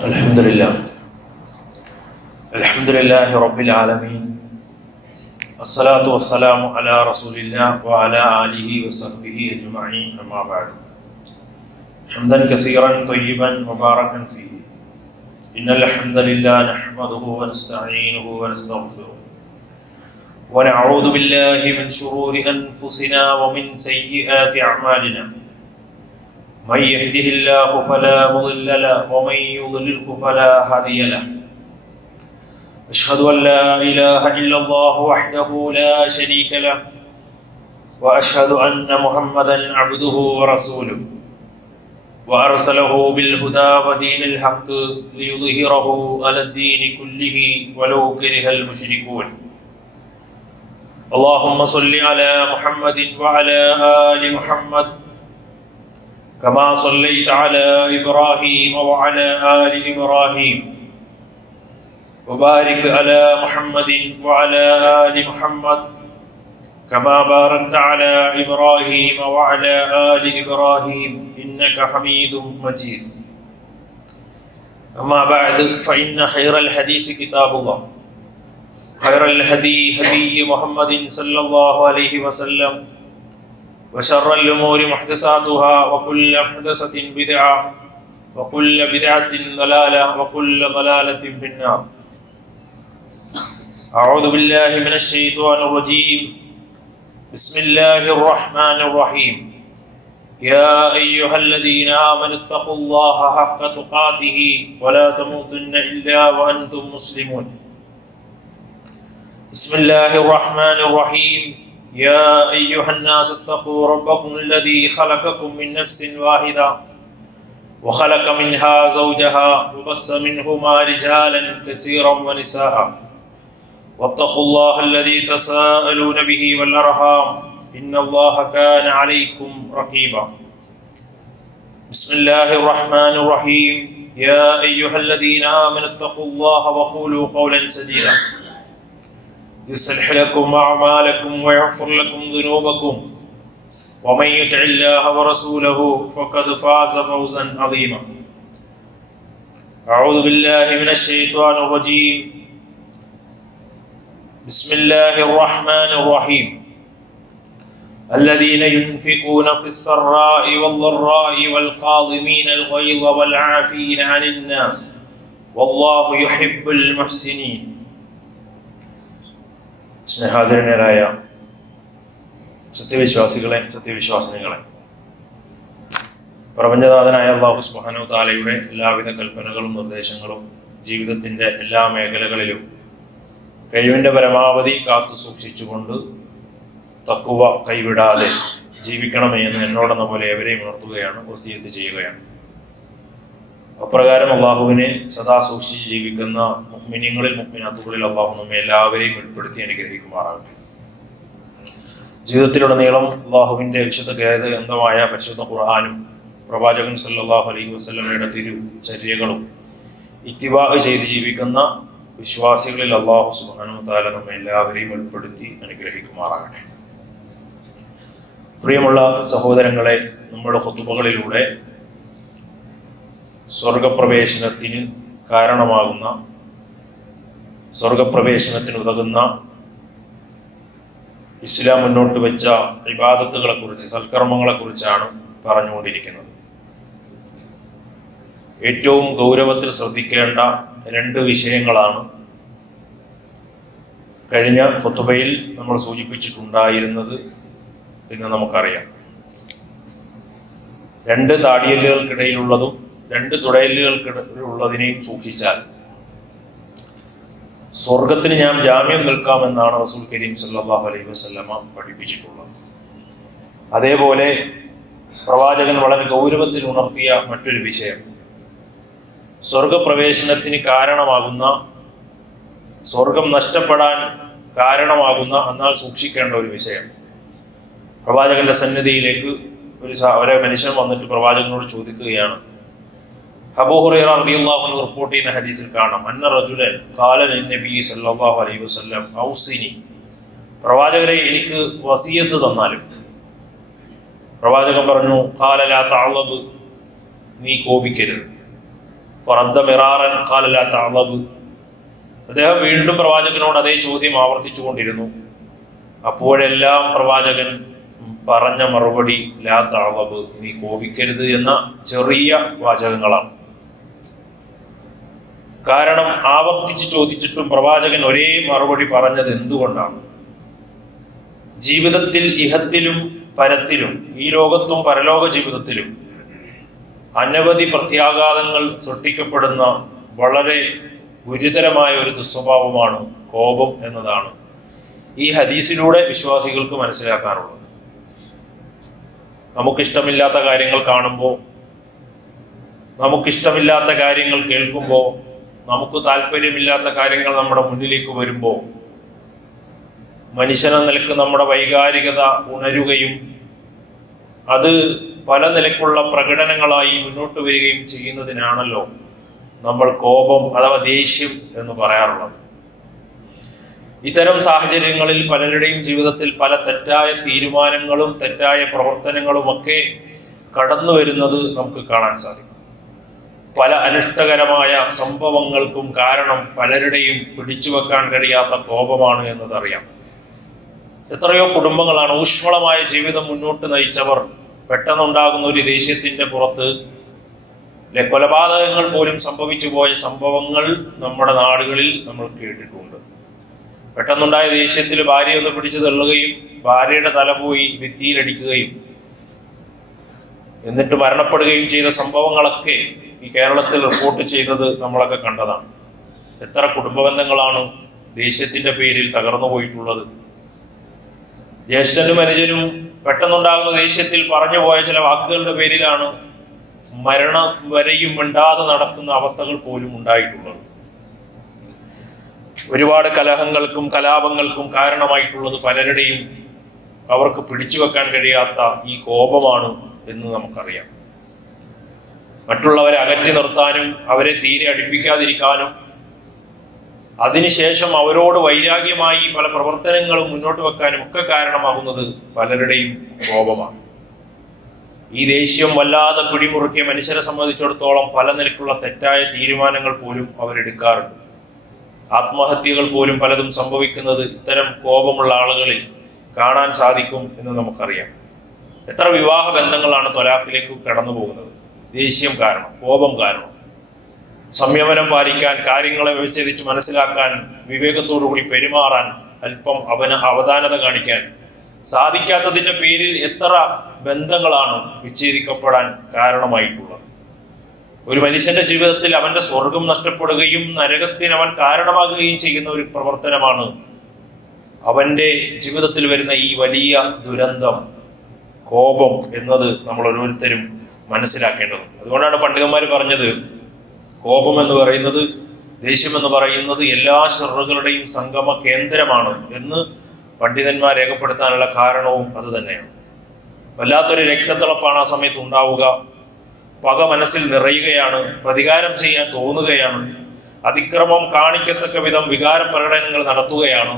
Alhamdulillah Rabbil Alameen. Assalatu wassalamu ala Rasulillah wa ala alihi wa sahbihi ajma'in, amma ba'd. Hamdan kaseeran tayyiban mubarakan fihi. Innal hamdalillah nahmaduhu wa nasta'inuhu wa nastaghfiruh. Wa na'udhu billahi min shururi anfusina wa min sayyiati a'malina. من يهده الله فلا مضل له ومن يضلله فلا هادي له. أشهد أن لا إله إلا الله وحده لا شريك له وأشهد أن محمدا عبده ورسوله وأرسله بالهدى ودين الحق ليظهره على الدين كله ولو كره المشركون. اللهم صل على محمد وعلى آل محمد كما صليت على إبراهيم وعلى آل إبراهيم وبارك على محمد وعلى آل محمد كما باركت على إبراهيم وعلى آل إبراهيم إنك حميد مجيد. أما بعد فإن خير الحديث كتاب الله خير الهدي هدي محمد صلى الله عليه وسلم وشر الأمور محدثاتها وكل محدثة بدعة وكل بدعة ضلالة وكل ضلالة في النار. أعوذ بالله من الشيطان الرجيم. بسم الله الرحمن الرحيم. يا أيها الذين آمنوا اتقوا الله حق تقاته ولا تموتن إلا وأنتم مسلمون. بسم الله الرحمن الرحيم. يا أيها الناس اتقوا ربكم الذي خلقكم من نفس واحدة وخلق منها زوجها وبث منهما رجالا كثيرا ونساء واتقوا الله الذي تساءلون به والأرحام إن الله كان عليكم رقيبا. بسم الله الرحمن الرحيم. يا أيها الذين آمنوا اتقوا الله وقولوا قولا سديدا يصلح لكم أعمالكم ويغفر لكم ذنوبكم ومن يطع الله ورسوله فقد فاز فوزا عظيما. أعوذ بالله من الشيطان الرجيم. بسم الله الرحمن الرحيم. الذين ينفقون في السراء والضراء والكاظمين الغيظ والعافين عن الناس والله يحب المحسنين. സ്നേഹാദരനരായ സത്യവിശ്വാസികളെ, സത്യവിശ്വാസിനികളെ, പ്രപഞ്ചനാഥനായ അല്ലാഹു സുബ്ഹാനഹു തആലയുടെ എല്ലാവിധ കൽപ്പനകളും നിർദ്ദേശങ്ങളും ജീവിതത്തിൻ്റെ എല്ലാ മേഖലകളിലും കഴിവിൻ്റെ പരമാവധി കാത്തു സൂക്ഷിച്ചുകൊണ്ട് തഖ്വ കൈവിടാതെ ജീവിക്കണമേ എന്ന് എന്നോടെന്ന പോലെ എവരെയും ഉണർത്തുകയാണ്, വസിയത്ത് ചെയ്യുകയാണ്. അപ്രകാരം അള്ളാഹുവിനെ സദാ സൂക്ഷിച്ച് ജീവിക്കുന്ന മുഅ്മിനീങ്ങളിൽ മുഅ്മിനാത്തുകളിൽ അള്ളാഹു നമ്മെ എല്ലാവരെയും ഉൾപ്പെടുത്തി അനുഗ്രഹിക്കുമാറാകട്ടെ. ജീവിതത്തിലുടനീളം അള്ളാഹുവിൻ്റെ വിശുദ്ധ ഗ്രന്ഥമായ പരിശുദ്ധ ഖുർആനും പ്രവാചകൻ സല്ലല്ലാഹു അലൈഹി വസല്ലമയുടെ തിരുചര്യകളും ഇത്തിബാ ചെയ്ത് ജീവിക്കുന്ന വിശ്വാസികളിൽ അള്ളാഹു സുബ്ഹാനഹു തആല നമ്മെ എല്ലാവരെയും ഉൾപ്പെടുത്തി അനുഗ്രഹിക്കുമാറാകട്ടെ. പ്രിയമുള്ള സഹോദരങ്ങളെ, നമ്മുടെ ഖുതുബകളിലൂടെ സ്വർഗപ്രവേശനത്തിന് കാരണമാകുന്ന, സ്വർഗപ്രവേശനത്തിന് ഉതകുന്ന ഇസ്ലാം മുന്നോട്ട് വെച്ച ഇബാദത്തുകളെക്കുറിച്ച്, സൽക്കർമ്മങ്ങളെക്കുറിച്ചാണ് പറഞ്ഞുകൊണ്ടിരിക്കുന്നത്. ഏറ്റവും ഗൗരവത്തിൽ ശ്രദ്ധിക്കേണ്ട രണ്ട് വിഷയങ്ങളാണ് കഴിഞ്ഞ ഖുതുബയിൽ നമ്മൾ സൂചിപ്പിച്ചിട്ടുണ്ടായിരുന്നത് എന്ന് നമുക്കറിയാം. രണ്ട് താടിയല്ലുകൾക്കിടയിലുള്ളതും രണ്ട് തുടയല്ലുകൾക്കിടയിലുള്ളതിനെയും സൂക്ഷിച്ചാൽ സ്വർഗത്തിന് ഞാൻ ജാമ്യം നിൽക്കാമെന്നാണ് റസൂൽ കരീം സല്ലല്ലാഹു അലൈഹി വസല്ലമ പഠിപ്പിച്ചിട്ടുള്ളത്. അതേപോലെ പ്രവാചകൻ വളരെ ഗൗരവത്തിൽ ഉണർത്തിയ മറ്റൊരു വിഷയം, സ്വർഗപ്രവേശനത്തിന് കാരണമാകുന്ന, സ്വർഗം നഷ്ടപ്പെടാൻ കാരണമാകുന്ന, എന്നാൽ സൂക്ഷിക്കേണ്ട ഒരു വിഷയം. പ്രവാചകന്റെ സന്നിധിയിലേക്ക് ഒരു മനുഷ്യൻ വന്നിട്ട് പ്രവാചകനോട് ചോദിക്കുകയാണ്. അബൂ ഹുറൈറ റളിയല്ലാഹു അൻഹു റിപ്പോർട്ട് ചെയ്യുന്ന ഹദീസിൽ കാണാം, അന്ന റജുലൻ ഖാല ലിന്നബി സല്ലല്ലാഹു അലൈഹി വസല്ലം ഔസിനി, പ്രവാചകരെ എനിക്ക് വസിയത്ത് തന്നാലും. പ്രവാചകൻ പറഞ്ഞു, ഖാല ലാ തഅളബ്, നീ കോപിക്കരുത്. ഫറദ്ദ മിറാറൻ ഖാല ലാ തഅളബ്. അദ്ദേഹം വീണ്ടും പ്രവാചകനോട് അതേ ചോദ്യം ആവർത്തിച്ചു കൊണ്ടിരുന്നു. അപ്പോഴെല്ലാം പ്രവാചകൻ പറഞ്ഞ മറുപടി ലാ തഅളബ്, നീ കോപിക്കരുത് എന്ന ചെറിയ വാചകങ്ങളാണ്. കാരണം ആവർത്തിച്ച് ചോദിച്ചിട്ടും പ്രവാചകൻ ഒരേ മറുപടി പറഞ്ഞത് എന്തുകൊണ്ടാണ്? ജീവിതത്തിൽ ഇഹത്തിലും പരത്തിലും, ഈ ലോകത്തും പരലോക ജീവിതത്തിലും അനവധി പ്രത്യാഘാതങ്ങൾ സൃഷ്ടിക്കപ്പെടുന്ന വളരെ ഗുരുതരമായ ഒരു ദുസ്വഭാവമാണ് കോപം എന്നതാണ് ഈ ഹദീസിലൂടെ വിശ്വാസികൾക്ക് മനസ്സിലാക്കാനുള്ളത്. നമുക്കിഷ്ടമില്ലാത്ത കാര്യങ്ങൾ കാണുമ്പോൾ, നമുക്കിഷ്ടമില്ലാത്ത കാര്യങ്ങൾ കേൾക്കുമ്പോൾ, നമുക്ക് താല്പര്യമില്ലാത്ത കാര്യങ്ങൾ നമ്മുടെ മുന്നിലേക്ക് വരുമ്പോൾ മനുഷ്യനെന്ന നിലക്ക് നമ്മുടെ വൈകാരികത ഉണരുകയും അത് പല നിലക്കുള്ള പ്രകടനങ്ങളായി മുന്നോട്ട് വരികയും ചെയ്യുന്നതിനാണല്ലോ നമ്മൾ കോപം അഥവാ ദേഷ്യം എന്ന് പറയാറുള്ളത്. ഇത്തരം സാഹചര്യങ്ങളിൽ പലരുടെയും ജീവിതത്തിൽ പല തെറ്റായ തീരുമാനങ്ങളും തെറ്റായ പ്രവർത്തനങ്ങളും ഒക്കെ കടന്നു വരുന്നത് നമുക്ക് കാണാൻ സാധിക്കും. പല അനിഷ്ടകരമായ സംഭവങ്ങൾക്കും കാരണം പലരുടെയും പിടിച്ചു വെക്കാൻ കഴിയാത്ത കോപമാണ് എന്നതറിയാം. എത്രയോ കുടുംബങ്ങളാണ് ഊഷ്മളമായ ജീവിതം മുന്നോട്ട് നയിച്ചവർ പെട്ടെന്നുണ്ടാകുന്ന ഒരു ദേഷ്യത്തിന്റെ പുറത്ത് കൊലപാതകങ്ങൾ പോലും സംഭവിച്ചു പോയ സംഭവങ്ങൾ നമ്മുടെ നാടുകളിൽ നമ്മൾ കേട്ടിട്ടുണ്ട്. പെട്ടെന്നുണ്ടായ ദേഷ്യത്തിൽ ഭാര്യ ഒന്ന് പിടിച്ചു തള്ളുകയും ഭാര്യയുടെ തല പോയി ഭിത്തിയിലടിക്കുകയും എന്നിട്ട് മരണപ്പെടുകയും ചെയ്ത സംഭവങ്ങളൊക്കെ ഈ കേരളത്തിൽ റിപ്പോർട്ട് ചെയ്തത് നമ്മളൊക്കെ കണ്ടതാണ്. എത്ര കുടുംബ ബന്ധങ്ങളാണ് ദേഷ്യത്തിന്റെ പേരിൽ തകർന്നു പോയിട്ടുള്ളത്. ജ്യേഷ്ഠനും അനുജനും പെട്ടെന്നുണ്ടാകുന്ന ദേഷ്യത്തിൽ പറഞ്ഞു പോയ ചില വാക്കുകളുടെ പേരിലാണ് മരണം വരെയും മിണ്ടാതെ നടക്കുന്ന അവസ്ഥകൾ പോലും ഉണ്ടായിട്ടുള്ളത്. ഒരുപാട് കലഹങ്ങൾക്കും കലാപങ്ങൾക്കും കാരണമായിട്ടുള്ളത് പലരുടെയും അവർക്ക് പിടിച്ചു വെക്കാൻ കഴിയാത്ത ഈ കോപമാണ് എന്ന് നമുക്കറിയാം. മറ്റുള്ളവരെ അകറ്റി നിർത്താനും അവരെ തീരെ അടുപ്പിക്കാതിരിക്കാനും അതിനുശേഷം അവരോട് വൈരാഗ്യമായി പല പ്രവർത്തനങ്ങളും മുന്നോട്ട് വെക്കാനും ഒക്കെ കാരണമാകുന്നത് പലരുടെയും കോപമാണ്. ഈ ദേഷ്യം വല്ലാതെ പിടിമുറുക്കിയ മനുഷ്യരെ സംബന്ധിച്ചിടത്തോളം പല നിലക്കുള്ള തെറ്റായ തീരുമാനങ്ങൾ പോലും അവരെടുക്കാറുണ്ട്. ആത്മഹത്യകൾ പോലും പലതും സംഭവിക്കുന്നത് ഇത്തരം കോപമുള്ള ആളുകളിൽ കാണാൻ സാധിക്കും എന്ന് നമുക്കറിയാം. എത്ര വിവാഹ ബന്ധങ്ങളാണ് തൊലാഖിലേക്ക് കടന്നു പോകുന്നത്? ദേഷ്യം കാരണം, കോപം കാരണം. സംയമനം പാലിക്കാൻ, കാര്യങ്ങളെ വിവേചിച്ച് മനസ്സിലാക്കാൻ, വിവേകത്തോടുകൂടി പെരുമാറാൻ അല്പം അവധാനത കാണിക്കാൻ സാധിക്കാത്തതിന്റെ പേരിൽ എത്ര ബന്ധങ്ങളാണ് വിച്ഛേദിക്കപ്പെടാൻ കാരണമായിട്ടുള്ളത്. ഒരു മനുഷ്യന്റെ ജീവിതത്തിൽ അവന്റെ സ്വർഗം നഷ്ടപ്പെടുകയും നരകത്തിന് അവൻ കാരണമാകുകയും ചെയ്യുന്ന ഒരു പ്രവർത്തനമാണ് അവന്റെ ജീവിതത്തിൽ വരുന്ന ഈ വലിയ ദുരന്തം, കോപം എന്നത് നമ്മൾ ഓരോരുത്തരും മനസ്സിലാക്കേണ്ടതുണ്ട്. അതുകൊണ്ടാണ് പണ്ഡിതന്മാർ പറഞ്ഞത്, കോപം എന്ന് പറയുന്നത്, ദേഷ്യം എന്ന് പറയുന്നത് എല്ലാ ശർറുകളുടെയും സംഗമ കേന്ദ്രമാണ് എന്ന് പണ്ഡിതന്മാർ രേഖപ്പെടുത്താനുള്ള കാരണവും അത് തന്നെയാണ്. വല്ലാത്തൊരു രക്തത്തിളപ്പാണ് ആ സമയത്ത് ഉണ്ടാവുക. പക മനസ്സിൽ നിറയുകയാണ്, പ്രതികാരം ചെയ്യാൻ തോന്നുകയാണ്, അതിക്രമം കാണിക്കത്തക്ക വിധം വികാര പ്രകടനങ്ങൾ നടത്തുകയാണ്,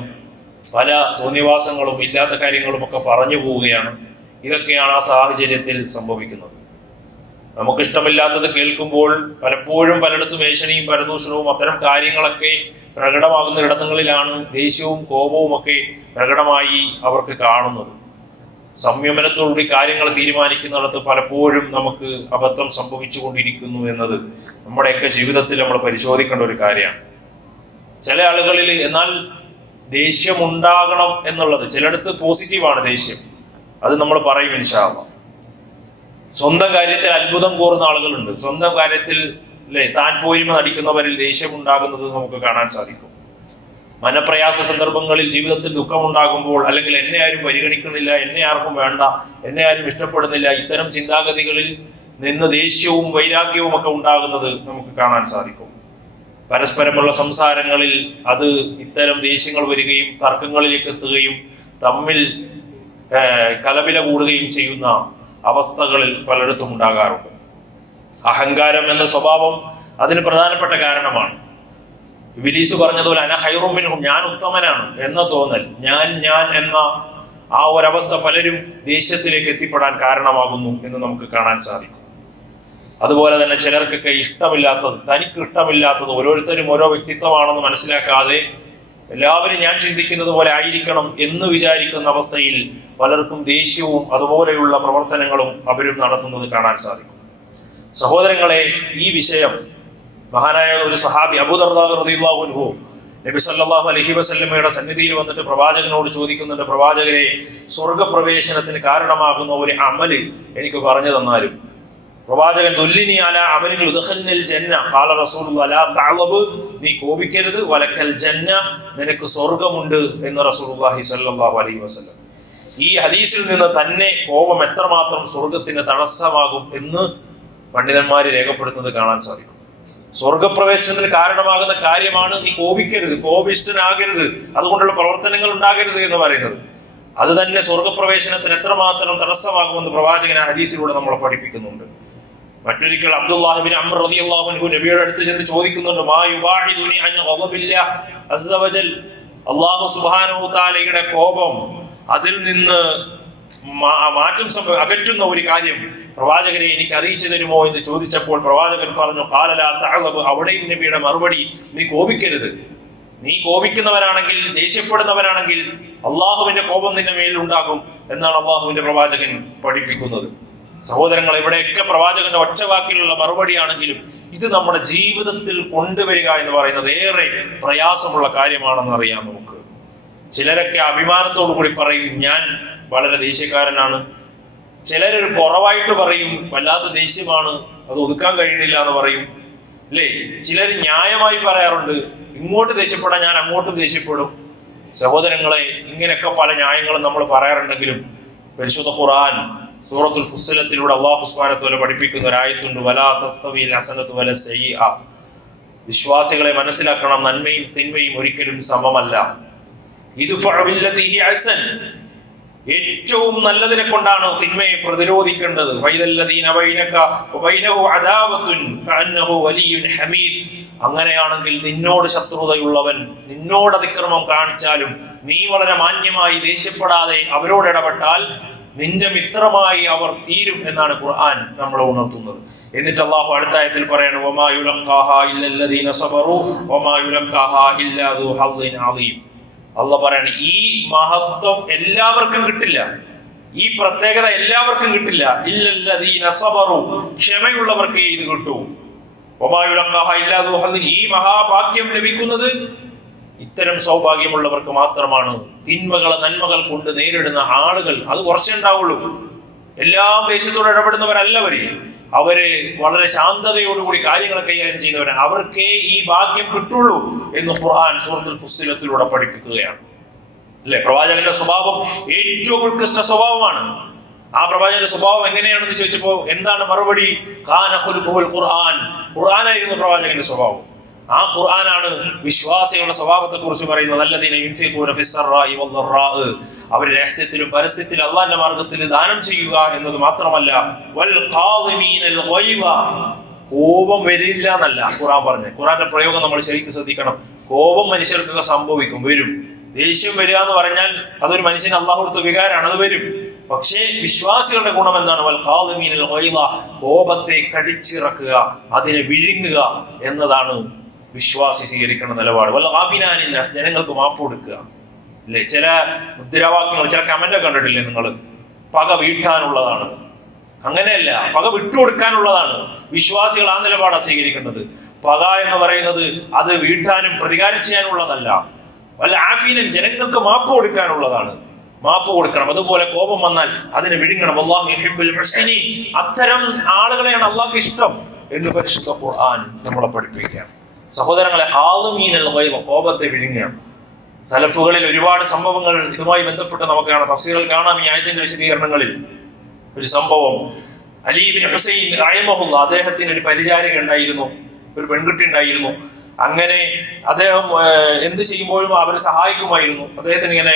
പല തോന്നിവാസങ്ങളും ഇല്ലാത്ത കാര്യങ്ങളും ഒക്കെ പറഞ്ഞു പോവുകയാണ്. ഇതൊക്കെയാണ് ആ സാഹചര്യത്തിൽ സംഭവിക്കുന്നത്. നമുക്കിഷ്ടമില്ലാത്തത് കേൾക്കുമ്പോൾ പലപ്പോഴും പലയിടത്തും ഏഷണിയും പരദൂഷണവും അത്തരം കാര്യങ്ങളൊക്കെ പ്രകടമാകുന്ന ഇടങ്ങളിലാണ് ദേഷ്യവും കോപവും ഒക്കെ പ്രകടമായി അവർക്ക് കാണുന്നത്. സംയമനത്തോടുകൂടി കാര്യങ്ങൾ തീരുമാനിക്കുന്നിടത്ത് പലപ്പോഴും നമുക്ക് അബദ്ധം സംഭവിച്ചു കൊണ്ടിരിക്കുന്നു എന്നത് നമ്മുടെയൊക്കെ ജീവിതത്തിൽ നമ്മൾ പരിശോധിക്കേണ്ട ഒരു കാര്യമാണ്. ചില ആളുകളിൽ എന്നാൽ ദേഷ്യം ഉണ്ടാകണം എന്നുള്ളത് ചിലയിടത്ത് പോസിറ്റീവാണ് ദേഷ്യം, അത് നമ്മൾ പറയും ഇൻഷാ അല്ലാഹ്. സ്വന്തം കാര്യത്തിൽ അത്ഭുതം കൂറുന്ന ആളുകളുണ്ട്. സ്വന്തം കാര്യത്തിൽ താൻ പോരിമ നടിക്കുന്നവരിൽ ദേഷ്യം ഉണ്ടാകുന്നത് നമുക്ക് കാണാൻ സാധിക്കും. മനപ്രയാസ സന്ദർഭങ്ങളിൽ ജീവിതത്തിൽ ദുഃഖമുണ്ടാകുമ്പോൾ, അല്ലെങ്കിൽ എന്നെ ആരും പരിഗണിക്കുന്നില്ല, എന്നെ ആർക്കും വേണ്ട, എന്നെ ആരും ഇഷ്ടപ്പെടുന്നില്ല, ഇത്തരം ചിന്താഗതികളിൽ നിന്ന് ദേഷ്യവും വൈരാഗ്യവും ഒക്കെ ഉണ്ടാകുന്നത് നമുക്ക് കാണാൻ സാധിക്കും. പരസ്പരമുള്ള സംസാരങ്ങളിൽ അത് ഇത്തരം ദേഷ്യങ്ങൾ വരികയും തർക്കങ്ങളിലേക്ക് എത്തുകയും തമ്മിൽ കലപില കൂടുകയും ചെയ്യുന്ന അവസ്ഥകളിൽ പലയിടത്തും ഉണ്ടാകാറുണ്ട്. അഹങ്കാരം എന്ന സ്വഭാവം അതിന് പ്രധാനപ്പെട്ട കാരണമാണ്. ഇബ്ലീസ് പറഞ്ഞതുപോലെ അന ഖൈറും മിൻഹും, ഞാൻ ഉത്തമനാണ് എന്ന തോന്നൽ, ഞാൻ എന്ന ആ ഒരവസ്ഥ പലരും ദേഷ്യത്തിലേക്ക് എത്തിപ്പെടാൻ കാരണമാകുന്നു എന്ന് നമുക്ക് കാണാൻ സാധിക്കും. അതുപോലെ തന്നെ ചിലർക്കൊക്കെ ഇഷ്ടമില്ലാത്തത്, തനിക്ക് ഇഷ്ടമില്ലാത്തത്, ഓരോരുത്തരും ഓരോ വ്യക്തിത്വമാണെന്ന് മനസ്സിലാക്കാതെ എല്ലാവരും ഞാൻ ചിന്തിക്കുന്നത് പോലെ ആയിരിക്കണം എന്ന് വിചാരിക്കുന്ന അവസ്ഥയിൽ പലർക്കും ദേഷ്യവും അതുപോലെയുള്ള പ്രവർത്തനങ്ങളും അവരും നടത്തുന്നത് കാണാൻ സാധിക്കും. സഹോദരങ്ങളെ, ഈ വിഷയം മഹാനായ ഒരു സഹാബി അബൂ ദർദാ റളിയല്ലാഹു അൻഹു നബി സല്ലല്ലാഹു അലൈഹി വസല്ലമയുടെ സന്നിധിയിൽ വന്നിട്ട് പ്രവാചകനോട് ചോദിക്കുന്നുണ്ട്, പ്രവാചകരെ, സ്വർഗപ്രവേശനത്തിന് കാരണമാകുന്ന ഒരു അമല് എനിക്ക് പറഞ്ഞു തന്നാലും. പ്രവാചകൻ ദുല്ലിനി അലാ അമലിൻ യുദ്ഖിലുൽ ജന്ന ഖാല റസൂലുള്ളാഹി ലാ തഅലബ്, നീ കോപിക്കരുത്, വലക്കൽ ജന്ന, നിനക്ക് സ്വർഗ്ഗമുണ്ട് എന്ന് റസൂലുള്ളാഹി സ്വല്ലല്ലാഹു അലൈഹി വസല്ലം. ഈ ഹദീസിൽ നിന്ന് തന്നെ കോപം എത്രമാത്രം സ്വർഗത്തിന് തടസ്സമാകും എന്ന് പണ്ഡിതന്മാർ രേഖപ്പെടുത്തുന്നത് കാണാൻ സാധിക്കും. സ്വർഗപ്രവേശനത്തിന് കാരണമാകുന്ന കാര്യമാണ് നീ കോപിക്കരുത്, കോപിഷ്ഠനാകരുത്, അതുകൊണ്ടുള്ള പ്രവർത്തനങ്ങൾ ഉണ്ടാകരുത് എന്ന് പറയുന്നത്. അത് തന്നെ സ്വർഗപ്രവേശനത്തിന് എത്രമാത്രം തടസ്സമാകുമെന്ന് പ്രവാചകൻ ഹദീസിലൂടെ നമ്മളെ പഠിപ്പിക്കുന്നുണ്ട്. മറ്റൊരിക്കൽ അബ്ദുല്ലാഹി ഇബ്നു അംർ റളിയല്ലാഹു അൻഹു നബിയുടെ അടുത്ത് ചെന്ന് ചോദിക്കുന്നുണ്ട്, മാ യുബാഇദുനി അൻ ഗളബില്ലാഹ് അസ്സ വജൽ, അല്ലാഹു സുബ്ഹാനഹു തആലയുടെ കോപം, അതിൽ നിന്ന് മാറ്റം അകറ്റുന്ന ഒരു കാര്യം പ്രവാചകനെ എനിക്ക് അറിയിച്ചു തരുമോ എന്ന് ചോദിച്ചപ്പോൾ പ്രവാചകൻ പറഞ്ഞു, ഖാല ലാ തഅലബ്. അവിടെയും നബിയുടെ മറുപടി, നീ കോപിക്കരുത്. നീ കോപിക്കുന്നവരാണെങ്കിൽ, ദേഷ്യപ്പെടുന്നവരാണെങ്കിൽ അള്ളാഹുവിന്റെ കോപം നിന്റെ മേലിൽ ഉണ്ടാകും എന്നാണ് അള്ളാഹുവിന്റെ പ്രവാചകൻ പഠിപ്പിക്കുന്നത്. സഹോദരങ്ങൾ, ഇവിടെയൊക്കെ പ്രവാചകന്റെ ഒറ്റവാക്കിലുള്ള മറുപടിയാണെങ്കിലും ഇത് നമ്മുടെ ജീവിതത്തിൽ കൊണ്ടുവരിക എന്ന് പറയുന്നത് ഏറെ പ്രയാസമുള്ള കാര്യമാണെന്ന് അറിയാം നമുക്ക്. ചിലരൊക്കെ അഭിമാനത്തോടു കൂടി പറയും, ഞാൻ വളരെ ദേഷ്യക്കാരനാണ്. ചിലരൊരു കുറവായിട്ട് പറയും, വല്ലാത്ത ദേഷ്യമാണ്, അത് ഒതുക്കാൻ കഴിയണില്ല എന്ന് പറയും, അല്ലേ? ചിലർ ന്യായമായി പറയാറുണ്ട്, ഇങ്ങോട്ട് ദേഷ്യപ്പെടാൻ ഞാൻ അങ്ങോട്ടും ദേഷ്യപ്പെടും. സഹോദരങ്ങളെ, ഇങ്ങനെയൊക്കെ പല ന്യായങ്ങളും നമ്മൾ പറയാറുണ്ടെങ്കിലും പരിശുദ്ധ ഖുർആൻ സൂറത്തുൽ ഫുസ്സിലത്തിലൂടെ അല്ലാഹു സുബ്ഹാനഹു വ തആല പഠിപ്പിക്കുന്ന ഒരു ആയത്തുണ്ട്, വലാ തസ്തവിൽ ഹസനതു വല സയ്യിഅ. വിശ്വാസികളെ മനസ്സിലാക്കണം, നന്മയും തിന്മയും ഒരിക്കലും സമമല്ല. ഇദ്ഫഅ ബില്ലതി ഹി അഹ്സൻ, ഏറ്റവും നല്ലതിനെ കൊണ്ടാണ് തിന്മയെ പ്രതിരോധിക്കേണ്ടത്. വൈദല്ലദീന ബൈനക വബൈനഹു അദാവത്തുൻ കഅന്നഹു വലിയ്യുൻ ഹമീദ്. അങ്ങനെയാണെങ്കിൽ നിന്നോട് ശത്രുതയുള്ളവൻ നിന്നോട് അതിക്രമം കാണിച്ചാലും നീ വളരെ മാന്യമായി ദേഷ്യപ്പെടാതെ അവരോട് ഇടപെട്ടാൽ നിന്റെ മിത്രമായി അവർ തീരും എന്നാണ് ഖുർആൻ നമ്മളെ ഉണർത്തുന്നത്. എന്നിട്ട് അല്ലാഹു അടുത്ത ആയത്തിൽ പറയാണ്, വമാ യുലഖാഹാ ഇല്ലല്ലദീന സബറു വമാ യുലഖാഹാ ഇല്ലാ ദു ഹദ്ദിൻ അളീം. അല്ലാഹു പറയാണ്, ഈ മഹത്വം എല്ലാവർക്കും കിട്ടില്ല, ഈ പ്രത്യേകത എല്ലാവർക്കും കിട്ടില്ല. ഇല്ലല്ലദീന സബറു, ക്ഷമയുള്ളവർക്കേ ഇത് കിട്ടൂ. വമാ യുലഖാഹാ ഇല്ലാ ദു ഹദ്ദിൻ, ഈ മഹാഭാഗ്യം ലഭിക്കുന്നത് ഇത്തരം സൗഭാഗ്യമുള്ളവർക്ക് മാത്രമാണ്. തിന്മകളെ നന്മകൾ കൊണ്ട് നേരിടുന്ന ആളുകൾ അത് കുറച്ചേ ഉണ്ടാവുള്ളൂ. എല്ലാം ദേശത്തോട് ഇടപെടുന്നവരല്ല അവര് വളരെ ശാന്തതയോടുകൂടി കാര്യങ്ങളെ കൈകാര്യം ചെയ്യുന്നവരാണ്. അവർക്കേ ഈ ഭാഗ്യം കിട്ടുള്ളൂ എന്ന് ഖുർആൻ സൂറത്തുൽ ഫുസ്സിലത്തിലൂടെ പഠിപ്പിക്കുകയാണ്, അല്ലെ? പ്രവാചകന്റെ സ്വഭാവം ഏറ്റവും ഉത്കൃഷ്ട സ്വഭാവമാണ്. ആ പ്രവാചകന്റെ സ്വഭാവം എങ്ങനെയാണെന്ന് ചോദിച്ചപ്പോ എന്താണ് മറുപടി? കാന ഖുലുഖുൽ ഖുർആൻ, ഖുർആനായിരുന്നു പ്രവാചകന്റെ സ്വഭാവം. ആ ഖുർആനാണ് വിശ്വാസികളുടെ സ്വഭാവത്തെ കുറിച്ച് പറയുന്നത്. അല്ലദീന യുൻഫിഖൂന ഫിസ്സറാഇ വദ്ദറാഇ, അവർ രഹസ്യത്തിലും പരസ്യത്തിലും അല്ലാഹുവിന്റെ മാർഗ്ഗത്തിൽ ദാനം ചെയ്യുക എന്നത് മാത്രമല്ല, വൽ ഖാദിമീനൽ ഗൈബ, കോപം വരില്ല എന്നല്ല ഖുർആൻ പറഞ്ഞു. ഖുർആന്റെ പ്രയോഗം നമ്മൾ ശരിക്കും ശ്രദ്ധിക്കണം. കോപം മനുഷ്യർക്കൊക്കെ സംഭവിക്കും, വരും. ദേഷ്യം വരിക എന്ന് പറഞ്ഞാൽ അതൊരു മനുഷ്യന് അല്ലാഹു കൊടുത്ത വികാരമാണ്, അത് വരും. പക്ഷേ വിശ്വാസികളുടെ ഗുണം എന്താണ്? വൽ ഖാദിമീനൽ ഗൈബ, കോപത്തെ കടിച്ചിറക്കുക, അതിനെ വിഴുങ്ങുക എന്നതാണ് വിശ്വാസി സ്വീകരിക്കുന്ന നിലപാട്. വല്ല ആഫിനാനിന്നാസ്, ജനങ്ങൾക്ക് മാപ്പ് കൊടുക്കുക, അല്ലെ? ചില മുദ്രാവാക്യങ്ങൾ, ചില കമന്റ് കണ്ടിട്ടില്ലേ നിങ്ങൾ? പക വീട്ടാനുള്ളതാണ്. അങ്ങനെയല്ല, പക വിട്ടുകൊടുക്കാനുള്ളതാണ്. വിശ്വാസികൾ ആ നിലപാടാണ് സ്വീകരിക്കേണ്ടത്. പക എന്ന് പറയുന്നത് അത് വീട്ടാനും പ്രതികാരം ചെയ്യാനുള്ളതല്ല. വല്ല ആഫീനൻ, ജനങ്ങൾക്ക് മാപ്പ് കൊടുക്കാനുള്ളതാണ്. മാപ്പ് കൊടുക്കണം. അതുപോലെ കോപം വന്നാൽ അതിനെ വിഴുങ്ങണം. അല്ലാഹു യുഹിബ്ബുൽ മുഹ്സിനീൻ, അത്തരം ആളുകളെയാണ് അല്ലാഹുക്ക് ഇഷ്ടം എന്ന് പരിശുദ്ധ ഖുർആൻ നമ്മളെ പഠിപ്പിക്കുകയാണ്. സഹോദരങ്ങളെ, ഖാദിമീനൽ ഗൈബ, കോപത്തെ വിഴുങ്ങുക. സലഫുകളിൽ ഒരുപാട് സംഭവങ്ങൾ ഇതുമായി ബന്ധപ്പെട്ട് നമുക്ക് കാണാം. തഫ്സീറിൽ കാണാം ഈ ആയത്തിന്റെ വിശദീകരണങ്ങളിൽ ഒരു സംഭവം. അലി ഇബ്നു ഹുസൈൻ റഹിമഹുല്ലാ, അദ്ദേഹത്തിന് ഒരു പരിചാരിക ഉണ്ടായിരുന്നു, ഒരു പെൺകുട്ടി ഉണ്ടായിരുന്നു. അങ്ങനെ അദ്ദേഹം എന്ത് ചെയ്യുമ്പോഴും അവരെ സഹായിക്കുമായിരുന്നു. അദ്ദേഹത്തിന് ഇങ്ങനെ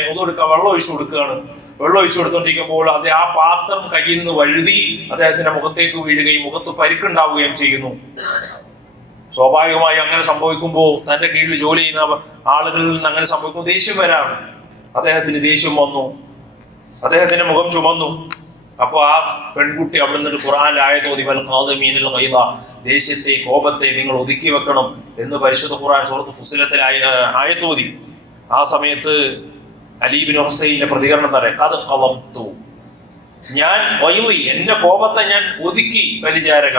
വെള്ളം ഒഴിച്ചു കൊടുക്കുകയാണ്. വെള്ളം ഒഴിച്ചു കൊടുത്തോണ്ടിരിക്കുമ്പോൾ അത് ആ പാത്രം കയ്യിൽ നിന്ന് വഴുതി അദ്ദേഹത്തിന്റെ മുഖത്തേക്ക് വീഴുകയും മുഖത്ത് പരിക്കുണ്ടാവുകയും ചെയ്യുന്നു. സ്വാഭാവികമായി അങ്ങനെ സംഭവിക്കുമ്പോൾ തന്റെ കീഴിൽ ജോലി ചെയ്യുന്ന ആളുകളിൽ നിന്ന് അങ്ങനെ സംഭവിക്കുമ്പോൾ ദേഷ്യം വരാം. അദ്ദേഹത്തിന് ദേഷ്യം വന്നു, അദ്ദേഹത്തിന്റെ മുഖം ചുമന്നു. അപ്പൊ ആ പെൺകുട്ടി അവിടെ നിന്നിട്ട് ഖുർആനിൽ ആയതോതി വൽ ഖാദിമീനൽ ഗൈള, ദേഷ്യത്തെ കോപത്തെ നിങ്ങൾ ഒതുക്കി വെക്കണം എന്ന് പരിശുദ്ധ ഖുർആൻ സൂറത്ത് ഫുസ്സിലത്തിൽ ആയതോതി. ആ സമയത്ത് അലി ഇബ്നു ഹുസൈന്റെ പ്രതികരണം പറയാം, ഖദ് ഖളംതു, ഞാൻ വൈളി, എന്റെ കോപത്തെ ഞാൻ ഒതുക്കി പരിചാരക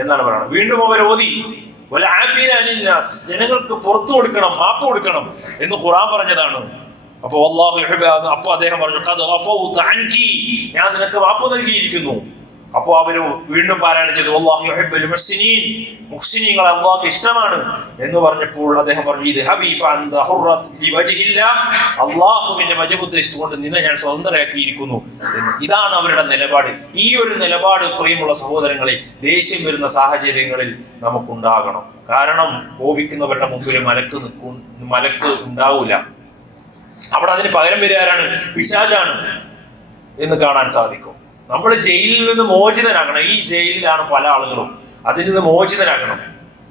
എന്നാണ് പറയുന്നത്. വീണ്ടും അവർ ഓതി വൽ ആഫീന അനിൻ നാസ്, ജനങ്ങൾക്ക് പുറത്തു കൊടുക്കണം, മാപ്പ് കൊടുക്കണം എന്ന് ഖുർആൻ പറഞ്ഞതാണ്. അപ്പൊ അല്ലാഹു യുഹിബ്ബു, അപ്പൊ അദ്ദേഹം പറഞ്ഞു ഖദ് ഗഫൗതു അൻകി, ഞാൻ നിനക്ക് മാപ്പ് നൽകിയിരിക്കുന്നു. അപ്പൊ അവര് വീണ്ടും പാരായണം ചെയ്തു അല്ലാഹു യുഹിബ്ബുൽ മുഹ്സിനീൻ, മുഹ്സിനീങ്ങളെ അല്ലാഹുക്ക് ഇഷ്ടമാണ് എന്ന് പറഞ്ഞപ്പോൾ അദ്ദേഹം പറഞ്ഞു ഇദ്ഹബി ഫഅൻത ഹുറത്ത് ലിവജ്ഹില്ലാഹ്, അല്ലാഹുവിന്റെ വജ്ഹ് ഉദ്ദേശിച്ചുകൊണ്ട് നിന്നെ ഞാൻ സ്വതന്ത്രയാക്കിയിരിക്കുന്നു. ഇതാണ് അവരുടെ നിലപാട്. ഈ ഒരു നിലപാട് പ്രിയമുള്ള സഹോദരങ്ങളെ, ദേഷ്യം വരുന്ന സാഹചര്യങ്ങളിൽ നമുക്കുണ്ടാകണം. കാരണം കോപിക്കുന്നവരുടെ മുമ്പിൽ മലക്ക് ഉണ്ടാവൂല. അവിടെ അതിന് പകരം വരികയാരാണ്? പിശാചാണ് എന്ന് കാണാൻ സാധിക്കും. നമ്മൾ ജയിലിൽ നിന്ന് മോചിതനാകണം. ഈ ജയിലിലാണ് പല ആളുകളും. അതിൽ നിന്ന് മോചിതനാകണം,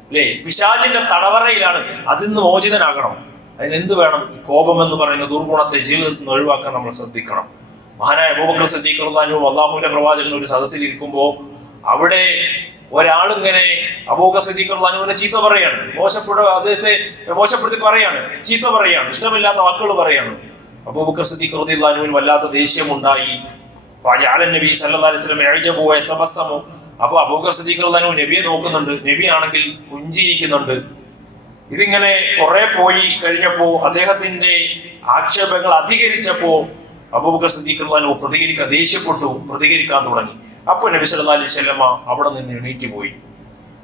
അല്ലേ? പിശാചിന്റെ തടവറയിലാണ്. അതിൽ നിന്ന് മോചിതനാകണം. അതിനെന്ത് വേണം? കോപം എന്ന് പറയുന്ന ദുർഗുണത്തെ ജീവിതത്തിൽ നിന്ന് ഒഴിവാക്കാൻ നമ്മൾ ശ്രദ്ധിക്കണം. മഹാനായ അബൂബക്കർ സിദ്ദീഖ് റളിയല്ലാഹു അൻഹു അല്ലാഹുവിന്റെ പ്രവാചകൻ ഒരു സദസ്സിൽ ഇരിക്കുമ്പോൾ അവിടെ ഒരാളിങ്ങനെ അബൂബക്കർ സിദ്ദീഖ് റളിയല്ലാഹു അൻഹുവിനെ ചീത്ത പറയാണ്, അദ്ദേഹത്തെ മോശപ്പെടുത്തി പറയാണ്, ചീത്ത പറയാണ്, ഇഷ്ടമില്ലാത്ത വാക്കുകൾ പറയാണ്. അബൂബക്കർ സിദ്ദീഖ് റളിയല്ലാഹു അൻഹുവിന് വല്ലാത്ത ദേഷ്യമുണ്ടായി. നബി സല്ലല്ലാഹു അലൈഹി വസല്ലം യഅജബു വയതബസ്സമു, അപ്പോൾ അബൂബക്കർ സിദ്ദീഖ് റളിയല്ലാഹു അൻഹു നബിയെ നോക്കുന്നുണ്ട്, നബി ആണെങ്കിൽ പുഞ്ചിരിക്കുന്നുണ്ട്. ഇതിങ്ങനെ കുറെ പോയി കഴിഞ്ഞപ്പോ അദ്ദേഹത്തിന്റെ ആക്ഷേപങ്ങൾ അധികരിച്ചപ്പോ അബൂബക്കർ സിദ്ദീഖ് റളിയല്ലാഹു അൻഹു പ്രതികരിക്കാൻ തുടങ്ങി. അപ്പോൾ നബി സല്ലല്ലാഹു അലൈഹി വസല്ലം അവിടെ നിന്ന് എണീറ്റ് പോയി.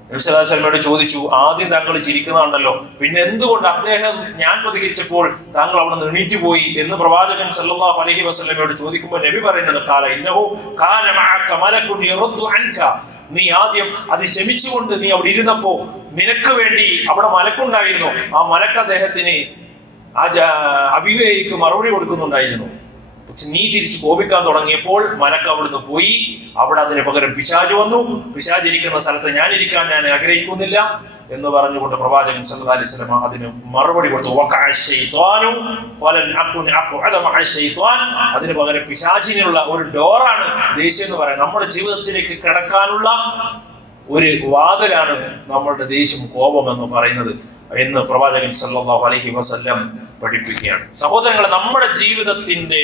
നബി സല്ലല്ലാഹു അലൈഹി വസല്ലമയോട് ചോദിച്ചു, ആദ്യം താങ്കൾ ചിരിക്കുന്നതാണല്ലോ, പിന്നെ എന്തുകൊണ്ട് അദ്ദേഹം ഞാൻ പ്രതികരിച്ചപ്പോൾ താങ്കൾ അവിടെ നിന്ന് എണീറ്റ് പോയി എന്ന് പ്രവാചകൻ സല്ലല്ലാഹു അലൈഹി വസല്ലമയോട് ചോദിക്കുമ്പോൾ നബി പറയുന്നത് ഖാല ഇന്നഹു കാന മഅക മലകുൻ യറുദ്ദു അൻക, നീ ആദ്യം അത് ക്ഷമിച്ചുകൊണ്ട് നീ അവിടെ ഇരുന്നപ്പോ നിനക്ക് വേണ്ടി അവിടെ മലക്കുണ്ടായിരുന്നു. ആ മലക്ക് അദ്ദേഹത്തിന് ആ അബിവയ്ക്ക് മറുപടി കൊടുക്കുന്നുണ്ടായിരുന്നു. നീ തിരിച്ച് കോപിക്കാൻ തുടങ്ങിയപ്പോൾ മലക്ക് അവിടുന്ന് പോയി. അവിടെ അതിന് പകരം പിശാച് വന്നു. പിശാച് ഇരിക്കുന്ന സ്ഥലത്ത് ഞാൻ ആഗ്രഹിക്കുന്നില്ല എന്ന് പറഞ്ഞുകൊണ്ട് പ്രവാചകൻ സല്ലല്ലാഹു അലൈഹി വസല്ലം അതിന് മറുപടി കൊടുത്തു. അതിന് പകരം പിശാചിനുള്ള ഒരു ഡോറാണ് ദേഷ്യം എന്ന് പറയുന്നത്. നമ്മുടെ ജീവിതത്തിലേക്ക് കിടക്കാനുള്ള ഒരു വാതിലാണ് നമ്മളുടെ ദേഷ്യം, കോപം എന്ന് പറയുന്നത് എന്ന് പ്രവാചകൻ സല്ലല്ലാഹു അലൈഹി വസല്ലം പഠിപ്പിക്കുകയാണ്. സഹോദരങ്ങളെ, നമ്മുടെ ജീവിതത്തിന്റെ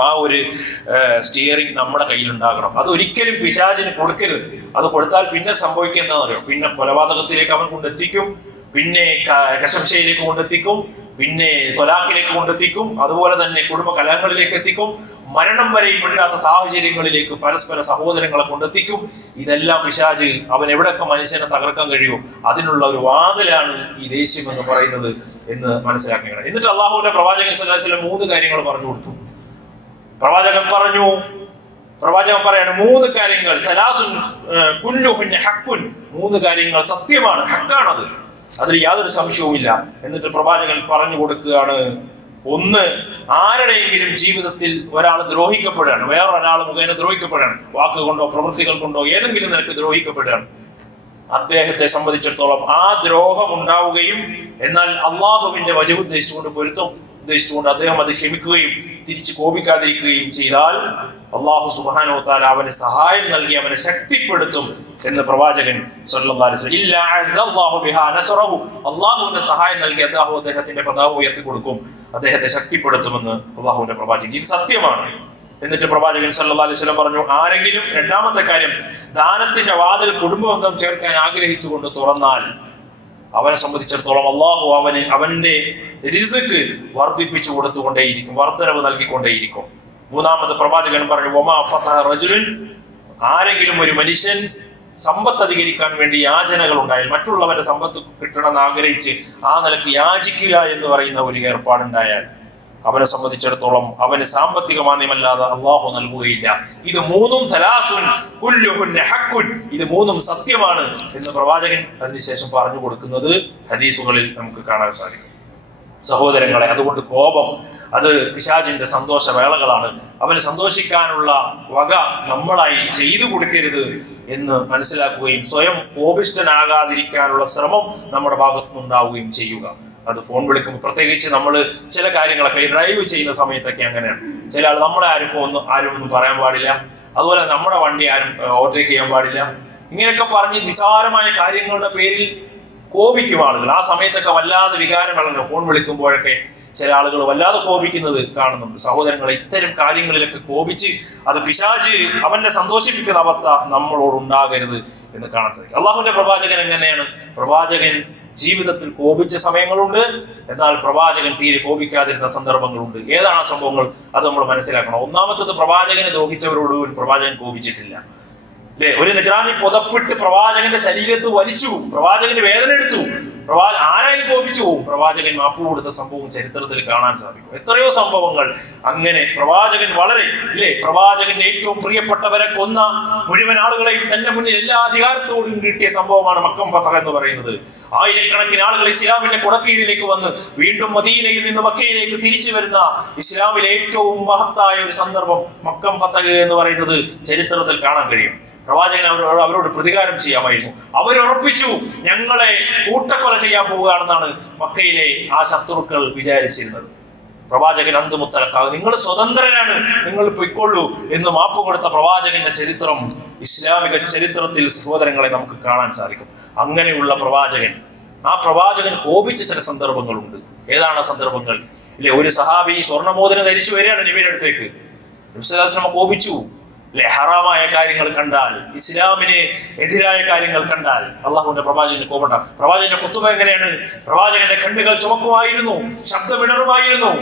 ആ ഒരു സ്റ്റിയറിംഗ് നമ്മുടെ കയ്യിലുണ്ടാകണം. അത് ഒരിക്കലും പിശാചിന് കൊടുക്കരുത്. അത് കൊടുത്താൽ പിന്നെ സംഭവിക്കുന്നതെന്ന് അറിയാം, പിന്നെ കൊലപാതകത്തിലേക്ക് അവൻ കൊണ്ടെത്തിക്കും, പിന്നെ കശംശയിലേക്ക് കൊണ്ടെത്തിക്കും, പിന്നെ തൊലാഖിലേക്ക് കൊണ്ടെത്തിക്കും, അതുപോലെ തന്നെ കുടുംബ കലഹങ്ങളിലേക്ക് എത്തിക്കും, മരണം വരെയും ഇല്ലാത്ത സാഹചര്യങ്ങളിലേക്ക് പരസ്പര സഹോദരങ്ങളെ കൊണ്ടെത്തിക്കും. ഇതെല്ലാം പിശാച് അവൻ എവിടെയൊക്കെ മനുഷ്യനെ തകർക്കാൻ കഴിയുമോ അതിനുള്ള ഒരു വാതിലാണ് ഈ ദേഷ്യം എന്ന് പറയുന്നത് എന്ന് മനസ്സിലാക്കുകയാണ്. എന്നിട്ട് അള്ളാഹുവിന്റെ പ്രവാചകൻ സല്ലല്ലാഹു അലൈഹി വസല്ലം 3 കാര്യങ്ങൾ പറഞ്ഞു കൊടുത്തു. പ്രവാചകൻ പറയാണ് 3 കാര്യങ്ങൾ, സലാസുൻ കുല്ലുഹുന്ന ഹഖ്കുൻ, 3 കാര്യങ്ങൾ സത്യമാണ്, ഹക്കാണത്, അതിൽ യാതൊരു സംശയവുമില്ല. എന്നിട്ട് പ്രവാചകൻ പറഞ്ഞു കൊടുക്കുകയാണ്, 1, ആരുടെയെങ്കിലും ജീവിതത്തിൽ ഒരാൾ ദ്രോഹിക്കപ്പെടുകയാണ്, വേറൊരാൾ മുഖേന ദ്രോഹിക്കപ്പെടുകയാണ്, വാക്കുകൊണ്ടോ പ്രവൃത്തികൾ കൊണ്ടോ ഏതെങ്കിലും നിലക്ക് ദ്രോഹിക്കപ്പെടുകയാണ്. അദ്ദേഹത്തെ സംബന്ധിച്ചിടത്തോളം ആ ദ്രോഹം ഉണ്ടാവുകയും എന്നാൽ അള്ളാഹുവിന്റെ വജ്ഹ് ഉദ്ദേശിച്ചുകൊണ്ട്, പൊരുത്തം ഉദ്ദേശിച്ചുകൊണ്ട് അദ്ദേഹം അത് ക്ഷമിക്കുകയും തിരിച്ച് കോപിക്കാതിരിക്കുകയും ചെയ്താൽ അള്ളാഹു സുബ്ഹാനഹു വ തആല അവന് സഹായം നൽകി അവനെ ശക്തിപ്പെടുത്തും എന്ന് പ്രവാചകൻ സല്ലല്ലാഹു അലൈഹി വസല്ലം. ഇല്ലാ അസ്സല്ലാഹു ബിഹാ നസറഹു, അള്ളാഹുവിന്റെ സഹായം നൽകി അല്ലാഹു അദ്ദേഹത്തിന്റെ പതാക ഉയർത്തി കൊടുക്കും, അദ്ദേഹത്തെ ശക്തിപ്പെടുത്തുമെന്ന് അള്ളാഹുവിന്റെ പ്രവാചകൻ. ഇത് സത്യമാണ്. എന്നിട്ട് പ്രവാചകൻ സല്ലല്ലാഹു അലൈഹി വസല്ലം പറഞ്ഞു, ആരെങ്കിലും, രണ്ടാമത്തെ കാര്യം, ദാനത്തിന്റെ വാതിൽ കുടുംബബന്ധം ചേർക്കാൻ ആഗ്രഹിച്ചുകൊണ്ട് തുറന്നാൽ അവനെ സംബന്ധിച്ചിടത്തോളം അള്ളാഹു അവന്റെ റിസ്ക് വർദ്ധിപ്പിച്ചു കൊടുത്തുകൊണ്ടേയിരിക്കും, വർദ്ധനവ് നൽകിക്കൊണ്ടേയിരിക്കും. മൂന്നാമത് പ്രവാചകൻ പറഞ്ഞു, വമാ ഫതഹ റജുലുൻ, ആരെങ്കിലും ഒരു മനുഷ്യൻ സമ്പത്ത് അധികരിക്കാൻ വേണ്ടി യാചനകൾ ഉണ്ടായാൽ, മറ്റുള്ളവന്റെ സമ്പത്ത് കിട്ടണമെന്ന് ആഗ്രഹിച്ച് ആ നിലക്ക് യാചിക്കുക എന്ന് പറയുന്ന ഒരു ഏർപ്പാടുണ്ടായാൽ അവനെ സംബന്ധിച്ചിടത്തോളം അവന് സാമ്പത്തിക മാന്യമല്ലാതെ അള്ളാഹു നൽകുകയില്ല. ഇത് 3 സലാസുൻ കുല്ലുഹുന്ന ഹഖ്കുൻ, ഇത് 3 സത്യമാണ് എന്ന് പ്രവാചകൻ അതിനുശേഷം പറഞ്ഞു കൊടുക്കുന്നത് ഹദീസുകളിൽ നമുക്ക് കാണാൻ സാധിക്കും. സഹോദരങ്ങളെ, അതുകൊണ്ട് കോപം അത് പിശാചിന്റെ സന്തോഷവേളകളാണ്. അവന് സന്തോഷിക്കാനുള്ള വക നമ്മളായി ചെയ്തു കൊടുക്കരുത് എന്ന് മനസ്സിലാക്കുകയും സ്വയം കോപിഷ്ഠനാകാതിരിക്കാനുള്ള ശ്രമം നമ്മുടെ ഭാഗത്തുനിന്നുണ്ടാവുകയും ചെയ്യുക. അത് ഫോൺ വിളിക്കുമ്പോൾ പ്രത്യേകിച്ച് നമ്മൾ ചില കാര്യങ്ങളൊക്കെ ഡ്രൈവ് ചെയ്യുന്ന സമയത്തൊക്കെ അങ്ങനെയാണ്. ചില ആൾ നമ്മളെ ആരും ഒന്നും പറയാൻ പാടില്ല, അതുപോലെ നമ്മുടെ വണ്ടി ആരും ഓവർടേക്ക് ചെയ്യാൻ പാടില്ല, ഇങ്ങനെയൊക്കെ പറഞ്ഞ് നിസാരമായ കാര്യങ്ങളുടെ പേരിൽ കോപിക്കും ആളുകൾ. ആ സമയത്തൊക്കെ വല്ലാതെ വികാരങ്ങളാണ്. ഫോൺ വിളിക്കുമ്പോഴൊക്കെ ചില ആളുകൾ വല്ലാതെ കോപിക്കുന്നത് കാണുന്നുണ്ട്. സഹോദരങ്ങളെ, ഇത്തരം കാര്യങ്ങളിലൊക്കെ കോപിച്ച് അത് പിശാച് അവനെ സന്തോഷിപ്പിക്കുന്ന അവസ്ഥ നമ്മളോട് ഉണ്ടാകരുത് എന്ന് കാണാൻ സാധിക്കും. അള്ളാഹുവിന്റെ പ്രവാചകൻ എങ്ങനെയാണ്? പ്രവാചകൻ ജീവിതത്തിൽ കോപിച്ച സമയങ്ങളുണ്ട്, എന്നാൽ പ്രവാചകൻ തീരെ കോപിക്കാതിരുന്ന സന്ദർഭങ്ങളുണ്ട്. ഏതാണ് ആ സംഭവങ്ങൾ? അത് നമ്മൾ മനസ്സിലാക്കണം. ഒന്നാമത്തത്, പ്രവാചകനെ ദ്രോഹിച്ചവരോട് പ്രവാചകൻ കോപിച്ചിട്ടില്ല. അല്ലെ, ഒരു നജ്റാനി പുതപ്പിട്ട് പ്രവാചകന്റെ ശരീരത്ത് വലിച്ചു, പ്രവാചകന് വേദന എടുത്തു, ആരായാലും കോപിച്ചു പോകും. പ്രവാചകൻ മാപ്പ് കൊടുത്ത സംഭവം ചരിത്രത്തിൽ കാണാൻ സാധിക്കും. എത്രയോ സംഭവങ്ങൾ അങ്ങനെ പ്രവാചകൻ പ്രവാചകന്റെ ഏറ്റവും പ്രിയപ്പെട്ടവരെ കൊന്ന മുഴുവൻ ആളുകളെയും തന്റെ മുന്നിൽ എല്ലാ അധികാരത്തോടും കിട്ടിയ സംഭവമാണ് മക്കം ഫതഹ് എന്ന് പറയുന്നത്. ആയിരക്കണക്കിന് ആളുകൾ ഇസ്ലാമിന്റെ കുടക്കീഴിലേക്ക് വന്ന് വീണ്ടും മദീനയിൽ നിന്ന് മക്കയിലേക്ക് തിരിച്ചു വരുന്ന ഇസ്ലാമിലെ ഏറ്റവും മഹത്തായ ഒരു സന്ദർഭം മക്കം ഫതഹ് എന്ന് പറയുന്നത് ചരിത്രത്തിൽ കാണാൻ കഴിയും. പ്രവാചകൻ അവരോട് പ്രതികാരം ചെയ്യാമായിരുന്നു. അവരുറപ്പിച്ചു, ഞങ്ങളെ കൂട്ടക്കൊല ചെയ്യാൻ പോവുകയാണെന്നാണ് മക്കയിലെ ആ ശത്രുക്കൾ വിചാരിച്ചിരുന്നത്. പ്രവാചകൻ അന്തുമുത്തലക്കാവ്, നിങ്ങൾ സ്വതന്ത്രനാണ്, നിങ്ങൾ പൊയ്ക്കൊള്ളൂ എന്ന് മാപ്പ് കൊടുത്ത പ്രവാചകന്റെ ചരിത്രം ഇസ്ലാമിക ചരിത്രത്തിൽ സഹോദരങ്ങളെ നമുക്ക് കാണാൻ സാധിക്കും. അങ്ങനെയുള്ള പ്രവാചകൻ, ആ പ്രവാചകൻ കോപിച്ച ചില സന്ദർഭങ്ങളുണ്ട്. ഏതാണ് ആ സന്ദർഭങ്ങൾ? ഒരു സഹാബി സ്വർണ്ണമോതിരം ധരിച്ചു വരികയാണ് നബിയുടെ അടുത്തേക്ക്. നബി സല്ലല്ലാഹു അലൈഹി വസല്ലം കോപിച്ചു. ഹറാമായ കാര്യങ്ങൾ കണ്ടാൽ, ഇസ്ലാമിന് എതിരായ കാര്യങ്ങൾ കണ്ടാൽ അള്ളാഹുവിന്റെ പ്രവാചകന് കോപണ്ട. പ്രവാചകന്റെ ഖുതുബ എങ്ങനെയാണ്? പ്രവാചകന്റെ കണ്ണുകൾ ചുമക്കുമായിരുന്നു, ശബ്ദമിടറുമായിരുന്നു.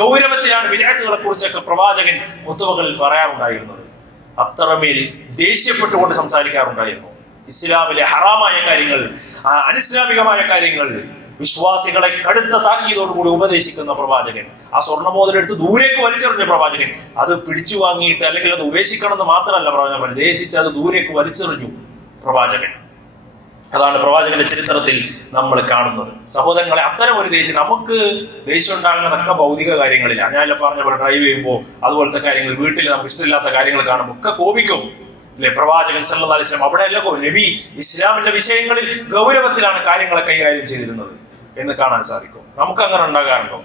ഗൗരവത്തിലാണ് വിദഅത്തുകളെ കുറിച്ചൊക്കെ പ്രവാചകൻ ഖുതുബകളിൽ പറയാറുണ്ടായിരുന്നത്. അത്രമേൽ ദേഷ്യപ്പെട്ടുകൊണ്ട് സംസാരിക്കാറുണ്ടായിരുന്നു. ഇസ്ലാമിലെ ഹറാമായ കാര്യങ്ങൾ, അനിസ്ലാമികമായ കാര്യങ്ങൾ വിശ്വാസികളെ കടുത്ത താക്കീതോടുകൂടി ഉപദേശിക്കുന്ന പ്രവാചകൻ. ആ സ്വർണ്ണമോതിരം എടുത്ത് ദൂരേക്ക് വലിച്ചെറിഞ്ഞ പ്രവാചകൻ. അത് പിടിച്ചു വാങ്ങിയിട്ട് അല്ലെങ്കിൽ അത് ഉപേക്ഷിക്കണം എന്ന് മാത്രമല്ല പ്രവാചകൻ ദേശിച്ച് അത് ദൂരേക്ക് വലിച്ചെറിഞ്ഞു പ്രവാചകൻ. അതാണ് പ്രവാചകന്റെ ചരിത്രത്തിൽ നമ്മൾ കാണുന്നത്. സഹോദരങ്ങളെ, അത്തരം ഒരു ദേഷ്യം, നമുക്ക് ദേഷ്യം ഉണ്ടാകുന്നതൊക്കെ ഭൗതിക കാര്യങ്ങളിലാണ്. ഞാനെല്ലാം പറഞ്ഞ പോലെ ഡ്രൈവ് ചെയ്യുമ്പോൾ അതുപോലത്തെ കാര്യങ്ങൾ, വീട്ടിൽ നമുക്ക് ഇഷ്ടമില്ലാത്ത കാര്യങ്ങൾ കാണുമ്പോൾ ഒക്കെ കോപിക്കും. പ്രവാചകൻ സല്ലല്ലാഹു അലൈഹി വസല്ലം അവിടെയല്ല നബി ഇസ്ലാമിന്റെ വിഷയങ്ങളിൽ ഗൗരവത്തിലാണ് കാര്യങ്ങളെ കൈകാര്യം ചെയ്തിരുന്നത് എന്ന് കാണാൻ സാധിക്കും. നമുക്ക് അങ്ങനെ ഉണ്ടാകാറുണ്ടോ?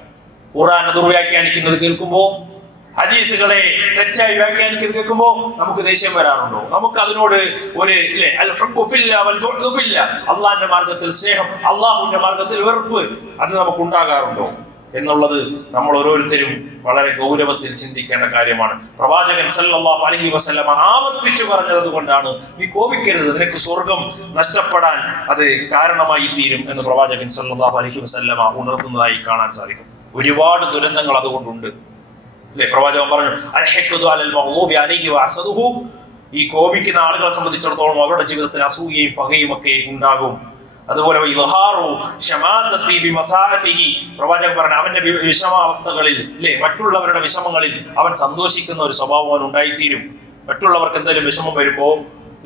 ഖുർആനെ ദുർവ്യാഖ്യാനിക്കുന്നത് കേൾക്കുമ്പോൾ, ഹദീസുകളെ തെറ്റായി വ്യാഖ്യാനിക്കുന്നത് കേൾക്കുമ്പോൾ നമുക്ക് ദേഷ്യം വരാറുണ്ടോ? നമുക്ക് അതിനോട് ഒരു അള്ളാഹിന്റെ മാർഗത്തിൽ സ്നേഹം, അള്ളാഹുവിന്റെ മാർഗത്തിൽ വെറുപ്പ്, അത് നമുക്ക് ഉണ്ടാകാറുണ്ടോ എന്നുള്ളത് നമ്മൾ ഓരോരുത്തരും വളരെ ഗൗരവത്തിൽ ചിന്തിക്കേണ്ട കാര്യമാണ്. പ്രവാചകൻ സല്ലല്ലാഹു അലൈഹി വസല്ലമ ആവർത്തിച്ചു പറഞ്ഞത് കൊണ്ടാണ്, നീ കോപിക്കരുത്, നിനക്ക് സ്വർഗം നഷ്ടപ്പെടാൻ അത് കാരണമായി തീരും എന്ന് പ്രവാചകൻ സല്ലല്ലാഹു അലൈഹി വസല്ലമ ഉണർത്തുന്നതായി കാണാൻ സാധിക്കും. ഒരുപാട് ദുരന്തങ്ങൾ അതുകൊണ്ടുണ്ട്. പ്രവാചകൻ പറഞ്ഞു, ഈ കോപിക്കുന്ന ആളുകളെ സംബന്ധിച്ചിടത്തോളം അവരുടെ ജീവിതത്തിൽ അസൂയയും പകയും ഒക്കെ ഉണ്ടാകും. അതുപോലെ പ്രവാചകൻ പറഞ്ഞു, അവന്റെ വിഷമാവസ്ഥകളിൽ മറ്റുള്ളവരുടെ വിഷമങ്ങളിൽ അവൻ സന്തോഷിക്കുന്ന ഒരു സ്വഭാവം അവൻ ഉണ്ടായിത്തീരും. മറ്റുള്ളവർക്ക് എന്തെങ്കിലും വിഷമം വരുമ്പോ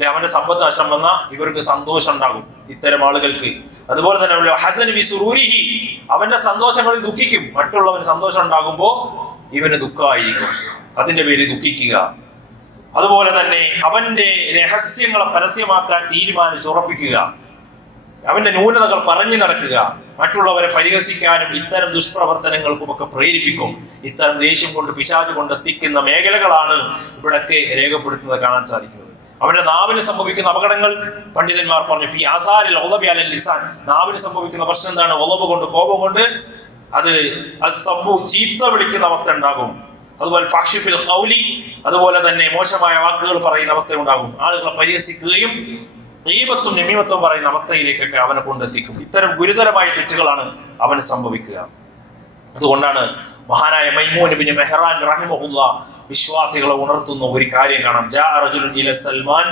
അവന്റെ സമ്പത്ത് നഷ്ടം വന്ന ഇവർക്ക് സന്തോഷം ഉണ്ടാകും ഇത്തരം ആളുകൾക്ക്. അതുപോലെ തന്നെ ഹസൻ ബി സുറൂരിഹി, അവന്റെ സന്തോഷങ്ങളിൽ ദുഃഖിക്കും. മറ്റുള്ളവന് സന്തോഷം ഉണ്ടാകുമ്പോ ഇവന് ദുഃഖമായിരിക്കും, അതിന്റെ പേര് ദുഃഖിക്കുക. അതുപോലെ തന്നെ അവന്റെ രഹസ്യങ്ങളെ പരസ്യമാക്കാൻ തീരുമാനിച്ചുറപ്പിക്കുക, അവന്റെ ന്യൂനതകൾ പറഞ്ഞു നടക്കുക, മറ്റുള്ളവരെ പരിഹസിക്കാനും ഇത്തരം ദുഷ്പ്രവർത്തനങ്ങൾക്കുമൊക്കെ പ്രേരിപ്പിക്കും. ഇത്തരം ദേഷ്യം കൊണ്ട് പിശാച് കൊണ്ട് എത്തിക്കുന്ന മേഖലകളാണ് ഇവിടൊക്കെ രേഖപ്പെടുത്തുന്നത് കാണാൻ സാധിക്കുന്നത്. അവന്റെ നാവിന് സംഭവിക്കുന്ന അപകടങ്ങൾ പണ്ഡിതന്മാർ പറഞ്ഞു, ഫി ആസാരിൽ ഉളബി അലൽ ലിസാൻ, നാവിന് സംഭവിക്കുന്ന പ്രശ്നം എന്താണ്? ഉളബ് കൊണ്ട്, കോപം കൊണ്ട് അത് ചീത്ത വിളിക്കുന്ന അവസ്ഥ ഉണ്ടാകും. അതുപോലെ ഫാഷിഫിൽ ഖൗലി, അതുപോലെ തന്നെ മോശമായ വാക്കുകൾ പറയുന്ന അവസ്ഥ ഉണ്ടാകും. ആളുകളെ പരിഹസിക്കുകയും ഗീബത്തും നമീമത്തും പറയുന്ന അവസ്ഥയിലേക്കൊക്കെ അവനെ കൊണ്ടെത്തിക്കും. ഇത്തരം ഗുരുതരമായ തെറ്റുകളാണ് അവന് സംഭവിക്കുക. അതുകൊണ്ടാണ് മഹാനായ മൈമൂൻ ഇബ്നു മെഹ്റാൻ റഹിമഹുല്ലാഹ് വിശ്വാസികളെ ഉണർത്തുന്ന ഒരു കാര്യം കാണാം. ജാ റജുലുൻ ഇല സൽമാൻ,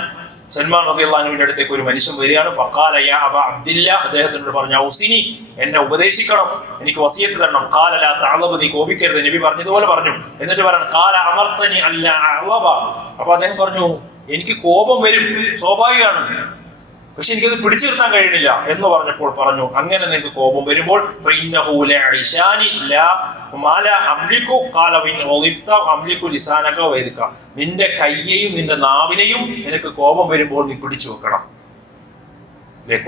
സൽമാൻ റളിയല്ലാഹു അൻഹുവിന്റെ അടുത്തേക്ക് ഒരു മനുഷ്യൻ വരികയാണ്. ഫഖാല യാ അബാ അബ്ദില്ലാ, അദ്ദേഹത്തിനോട് പറഞ്ഞു, ഔസിനി, എന്നെ ഉപദേശിക്കണം, എനിക്ക് വസിയത്ത് തരണം. ഖാല ലാ തഅളബ്, നീ കോപിക്കരുത്. നബി പറഞ്ഞതുപോലെ പറഞ്ഞു. എന്നിട്ട് പറഞ്ഞു, ഖാല അമർതനി അല്ലാ അഅളബ, അപ്പൊ അദ്ദേഹം പറഞ്ഞു, എനിക്ക് കോപം വരും, സ്വാഭാവികമാണ്, പക്ഷെ എനിക്കത് പിടിച്ചു നിർത്താൻ കഴിയണില്ല എന്ന് പറഞ്ഞപ്പോൾ പറഞ്ഞു, അങ്ങനെ നിനക്ക് കോപം വരുമ്പോൾ നിന്റെ കയ്യെയും നിന്റെ നാവിനെയും നിനക്ക് കോപം വരുമ്പോൾ നീ പിടിച്ചു വെക്കണം.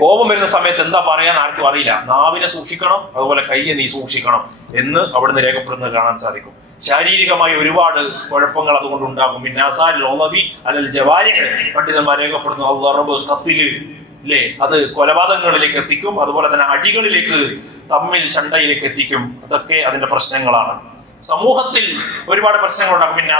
കോപം വരുന്ന സമയത്ത് എന്താ പറയാൻ ആർക്കും അറിയില്ല. നാവിനെ സൂക്ഷിക്കണം, അതുപോലെ കയ്യെ നീ സൂക്ഷിക്കണം എന്ന് അവിടുന്ന് രേഖപ്പെടുന്നത് കാണാൻ സാധിക്കും. ശാരീരികമായി ഒരുപാട് കുഴപ്പങ്ങൾ അതുകൊണ്ട് ഉണ്ടാകും. പിന്നെ പണ്ഡിതന്മാർ രേഖപ്പെടുന്നു കത്തില് അല്ലേ, അത് കൊലപാതകങ്ങളിലേക്ക് എത്തിക്കും. അതുപോലെ തന്നെ അടികളിലേക്ക്, തമ്മിൽ ശണ്ടയിലേക്ക് എത്തിക്കും. അതൊക്കെ അതിന്റെ പ്രശ്നങ്ങളാണ്. സമൂഹത്തിൽ ഒരുപാട് പ്രശ്നങ്ങൾ ഉണ്ടാകും. പിന്നെ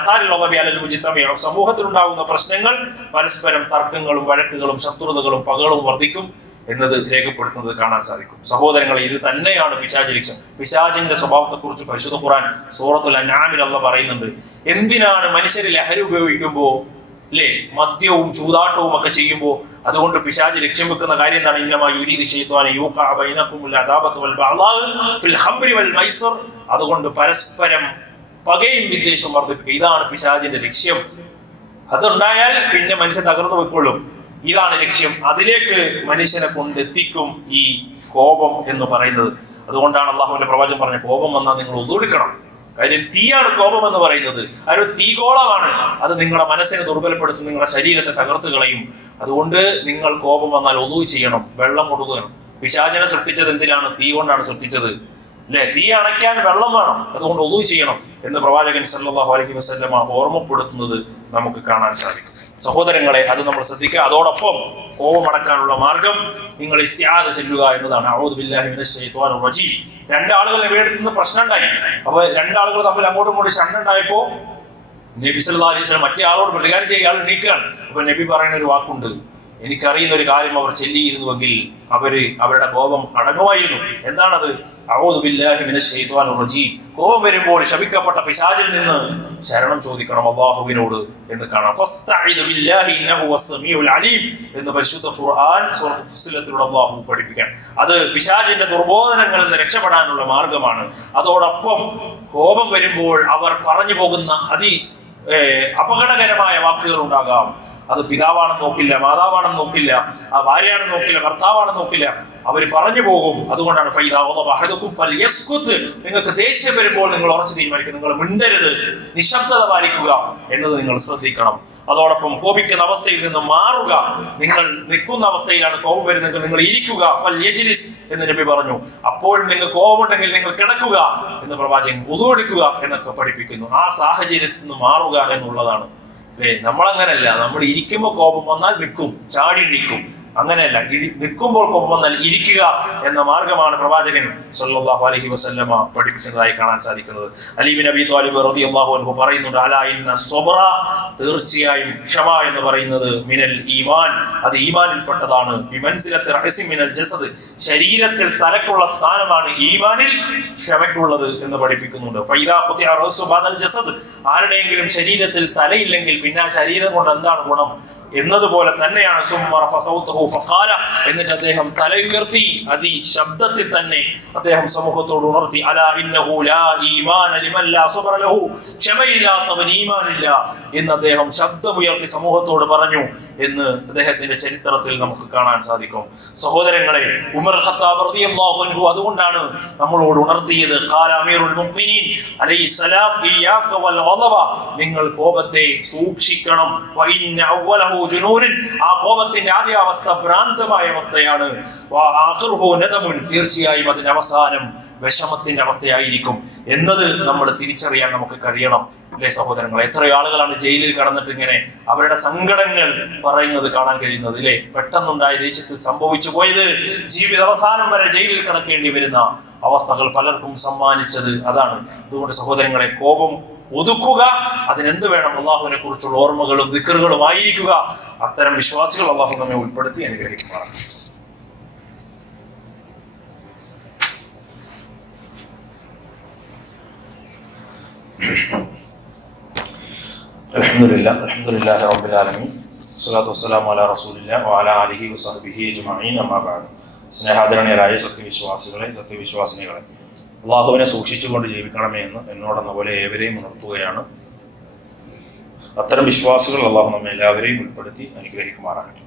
സമൂഹത്തിൽ ഉണ്ടാകുന്ന പ്രശ്നങ്ങൾ പരസ്പരം തർക്കങ്ങളും വഴക്കുകളും ശത്രുതകളും പകകളും വർദ്ധിക്കും എന്നത് രേഖപ്പെടുത്തുന്നത് കാണാൻ സാധിക്കും. സഹോദരങ്ങളെ, ഇത് തന്നെയാണ് പിശാച് ലക്ഷ്യം. പിശാചിന്റെ സ്വഭാവത്തെ കുറിച്ച് പരിശുദ്ധ ഖുർആൻ സൂറത്തുൽ അൻആമിൽ അല്ലാഹ് പറയുന്നുണ്ട്. എന്തിനാണ് മനുഷ്യർ ലഹരി ഉപയോഗിക്കുമ്പോൾ അല്ലേ, മദ്യവും ചൂതാട്ടവും ഒക്കെ ചെയ്യുമ്പോൾ അതുകൊണ്ട് പിശാച് ലക്ഷ്യം വെക്കുന്ന കാര്യം എന്താണ്? ഇന്നമാ യുരീദു ശൈത്വാനു യൂഖഅ ബൈനകുമുൽ അദാബത വൽ ബഅ്ളാഅ ഫിൽ ഖംറി വൽ മൈസർ. അതുകൊണ്ട് പരസ്പരം പകയും വിദ്വേഷവും വർദ്ധിപ്പിക്കുക. ഇതാണ് പിശാചിന്റെ ലക്ഷ്യം. അതുണ്ടായാൽ പിന്നെ മനുഷ്യൻ തകർന്നു പോയിക്കൊള്ളും. ഇതാണ് ലക്ഷ്യം. അതിലേക്ക് മനുഷ്യനെ കൊണ്ടെത്തിക്കും ഈ കോപം എന്ന് പറയുന്നത്. അതുകൊണ്ടാണ് അള്ളാഹുവിന്റെ പ്രവാചകൻ പറഞ്ഞ, കോപം വന്നാൽ നിങ്ങൾ ഒതുകൊടുക്കണം. കാര്യം തീയാണ് കോപം എന്ന് പറയുന്നത്. അതൊരു തീഗോളമാണ്. അത് നിങ്ങളുടെ മനസ്സിനെ ദുർബലപ്പെടുത്തും, നിങ്ങളുടെ ശരീരത്തെ തകർത്ത് കളയും. അതുകൊണ്ട് നിങ്ങൾ കോപം വന്നാൽ ഒതു ചെയ്യണം, വെള്ളം കൊടുക്കണം. പിശാചിനെ സൃഷ്ടിച്ചത് എന്തിനാണ്? തീ കൊണ്ടാണ് സൃഷ്ടിച്ചത് അല്ലെ? തീ അണയ്ക്കാൻ വെള്ളം വേണം. അതുകൊണ്ട് ഒതു ചെയ്യണം എന്ന് പ്രവാചകൻ സല്ലല്ലാഹു അലൈഹി വസല്ലമ ഓർമ്മപ്പെടുത്തുന്നത് നമുക്ക് കാണാൻ സാധിക്കും. സഹോദരങ്ങളെ, അത് നമ്മൾ ശ്രദ്ധിക്കുക. അതോടൊപ്പം കോപമടക്കാനുള്ള മാർഗം നിങ്ങൾ ഇസ്തിആദ ചൊല്ലുക എന്നതാണ്. അഊദു ബില്ലാഹി മിനശ് ശൈത്വാനിർ റജീം. രണ്ടാളുകൾ നബിയുടെ നിന്ന് പ്രശ്നം ഉണ്ടായി. അപ്പൊ രണ്ടാളുകൾ തമ്മിൽ അങ്ങോട്ടും ഇങ്ങോട്ടും ശണ്ട ഉണ്ടായപ്പോ നബി സല്ലല്ലാഹു അലൈഹി വസല്ലം മറ്റേ ആളോട് പ്രതികാരം ചെയ്യാൻ ആൾ എണീക്കുകയാണ്. അപ്പൊ നബി പറയുന്ന ഒരു വാക്കുണ്ട്, എനിക്കറിയുന്ന ഒരു കാര്യം അവർ ചൊല്ലിയിരുന്നുവെങ്കിൽ അവരുടെ കോപം അടങ്ങുമായിരുന്നു. എന്താണത്? അഊദു ബില്ലാഹി മിനശ് ശൈത്വാനിർ റജീം. കോപം വരുമ്പോൾ ശപിക്കപ്പെട്ട പിശാചിൽ നിന്ന് ശരണം ചോദിക്കണം അല്ലാഹുവിനോട് എന്ന് കാണാം. ഫസ്തഈദു ബില്ലാഹി ഇന്നഹു വസ്സമീഉൽ അലീം എന്ന് പരിശുദ്ധ ഖുർആൻ സൂറത്തുൽ ഫുസ്സിലത്തിലൂടെ അല്ലാഹു പഠിപ്പിക്കാൻ. അത് പിശാചിന്റെ ദുർബോധനങ്ങളിൽ നിന്ന് രക്ഷപ്പെടാനുള്ള മാർഗമാണ്. അതോടൊപ്പം കോപം വരുമ്പോൾ അവർ പറഞ്ഞു പോകുന്ന അപകടകരമായ വാക്കുകൾ ഉണ്ടാകാം. അത് പിതാവാണെന്ന് നോക്കില്ല, മാതാവാണെന്ന് നോക്കില്ല, ആ ഭാര്യയാണെന്ന് നോക്കില്ല, ഭർത്താവാണെന്ന് നോക്കില്ല, അവർ പറഞ്ഞു പോകും. അതുകൊണ്ടാണ് നിങ്ങൾക്ക് ദേഷ്യം വരുമ്പോൾ നിങ്ങൾ ഉറച്ചു തീരുമാനിക്കുക, നിങ്ങൾ മിണ്ടരുത്, നിശബ്ദത പാലിക്കുക എന്നത് നിങ്ങൾ ശ്രദ്ധിക്കണം. അതോടൊപ്പം കോപിക്കുന്ന അവസ്ഥയിൽ നിന്ന് മാറുക. നിങ്ങൾ നിൽക്കുന്ന അവസ്ഥയിലാണ് കോപം വരുന്നത്, നിങ്ങൾ ഇരിക്കുക എന്ന് നബി പറഞ്ഞു. അപ്പോഴും നിങ്ങൾ കോപമുണ്ടെങ്കിൽ നിങ്ങൾ കിടക്കുക എന്ന് പ്രവാചകൻ വുളു എടുക്കുക എന്നൊക്കെ പഠിപ്പിക്കുന്നു. ആ സാഹചര്യത്തിൽ നിന്ന് മാറുക എന്നുള്ളതാണ്. നമ്മളങ്ങനല്ല. നമ്മൾ ഇരിക്കുമ്പോൾ കോപം വന്നാൽ നിൽക്കും, ചാടി നിൽക്കും. അങ്ങനെയല്ല, നിൽക്കുമ്പോൾ കോപം വന്നാൽ ഇരിക്കുക എന്ന മാർഗമാണ് പ്രവാചകൻ സല്ലല്ലാഹു അലൈഹി വസല്ലമ പഠിപ്പിക്കുന്നതായി കാണാൻ സാധിക്കുന്നത്. അലി ബിൻ അബി ത്വാലിബ് റളിയല്ലാഹു അൻഹു പറയുന്നുണ്ട്, അലാ ഇന്ന സ്വബ്ര, തീർച്ചയായും ക്ഷമ എന്ന് പറയുന്നത് മിനൽ ഈമാൻ, അത് ഈമാനിൽപ്പെട്ടതാണ്. ബിമൻസിലത്തി റഅസി മിനൽ ജസദ്, ശരീരത്തിൽ തലക്കുള്ള സ്ഥാനമാണ് ഈമാനിൽ ക്ഷമയ്ക്കുള്ളത് എന്ന് പഠിപ്പിക്കുന്നുണ്ട്. ഫൈദാ ഖുതിഅ റഅസു ബദൽ ജസദ്, ആരുടെയെങ്കിലും ശരീരത്തിൽ തലയില്ലെങ്കിൽ പിന്നെ ആ ശരീരം കൊണ്ട് എന്താണ് ഗുണം എന്നതുപോലെ തന്നെയാണ്. എന്നിട്ട് അദ്ദേഹം തല ഉയർത്തി, ശബ്ദത്തിൽ തന്നെ അദ്ദേഹം സമൂഹത്തോട് ഉണർത്തി, അലാ ഇന്നഹു ലാ ഈമാന ലിമൻ ലാ സബ്ര ലഹു, ക്ഷമയില്ലാത്തവൻ ഈമാനില്ല എന്ന് അദ്ദേഹം ശബ്ദമുയർത്തി സമൂഹത്തോട് പറഞ്ഞു എന്ന് അദ്ദേഹത്തിന്റെ ചരിത്രത്തിൽ നമുക്ക് കാണാൻ സാധിക്കും. സഹോദരങ്ങളെ, ഉമർ ഖത്താബ് റളിയല്ലാഹു അൻഹു അതുകൊണ്ടാണ് നമ്മളോട് ഉണർത്തിയത്, ഖാല അമീറുൽ മുഅ്മിനീൻ അലൈഹിസ്സലാം, ഇയ്യാക വൽ ഗളബ, നിങ്ങൾ കോപത്തെ സൂക്ഷിക്കണം. വ ഇന്ന അവ്വലഹു ജുനൂൻ, ആ കോപത്തിന്റെ ആദ്യ അവസ്ഥ ഭ്രാന്തമായ അവസ്ഥയാണ്. തീർച്ചയായും അതിന്റെ അവസാനം വിഷമത്തിന്റെ അവസ്ഥയായിരിക്കും എന്നത് നമ്മൾ തിരിച്ചറിയാൻ നമുക്ക് കഴിയണം. അല്ലേ സഹോദരങ്ങൾ, എത്രയോ ആളുകളാണ് ജയിലിൽ കടന്നിട്ട് ഇങ്ങനെ അവരുടെ സങ്കടങ്ങൾ പറയുന്നത് കാണാൻ കഴിയുന്നത്. അല്ലേ, പെട്ടെന്നുണ്ടായ ദേഷ്യത്തിൽ സംഭവിച്ചു പോയത് ജീവിത അവസാനം വരെ ജയിലിൽ കിടക്കേണ്ടി വരുന്ന അവസ്ഥകൾ പലർക്കും സമ്മാനിച്ചത് അതാണ്. അതുകൊണ്ട് സഹോദരങ്ങളെ, കോപം ഒതുക്കുക. അതിനെന്ത് വേണം? അള്ളാഹുവിനെ കുറിച്ചുള്ള ഓർമ്മകളും ദിക്റുകളും ആയിരിക്കുക. അത്തരം വിശ്വാസികൾ അള്ളാഹു നമ്മെ ഉൾപ്പെടുത്തി അനുഗ്രഹിക്കുമാറാണ്. അൽഹംദുലില്ലാഹി റബ്ബിൽ ആലമീൻ, വസ്സലാത്തു വസ്സലാമു അലാ റസൂലില്ലാഹി വഅലാ ആലിഹി വസഹ്ബിഹി അജ്മഈൻ, അമ്മാ ബഅദ്. സ്നേഹാദരണീയരായ സത്യവിശ്വാസികളെ, സത്യവിശ്വാസിനികളെ, അള്ളാഹുവിനെ സൂക്ഷിച്ചുകൊണ്ട് ജീവിക്കണമേ എന്ന് എന്നോടെന്ന പോലെ ഏവരെയും ഉണർത്തുകയാണ്. അത്തരം വിശ്വാസികൾ അള്ളാഹു നമ്മെ എല്ലാവരെയും ഉൾപ്പെടുത്തി അനുഗ്രഹിക്കുമാറാകട്ടെ.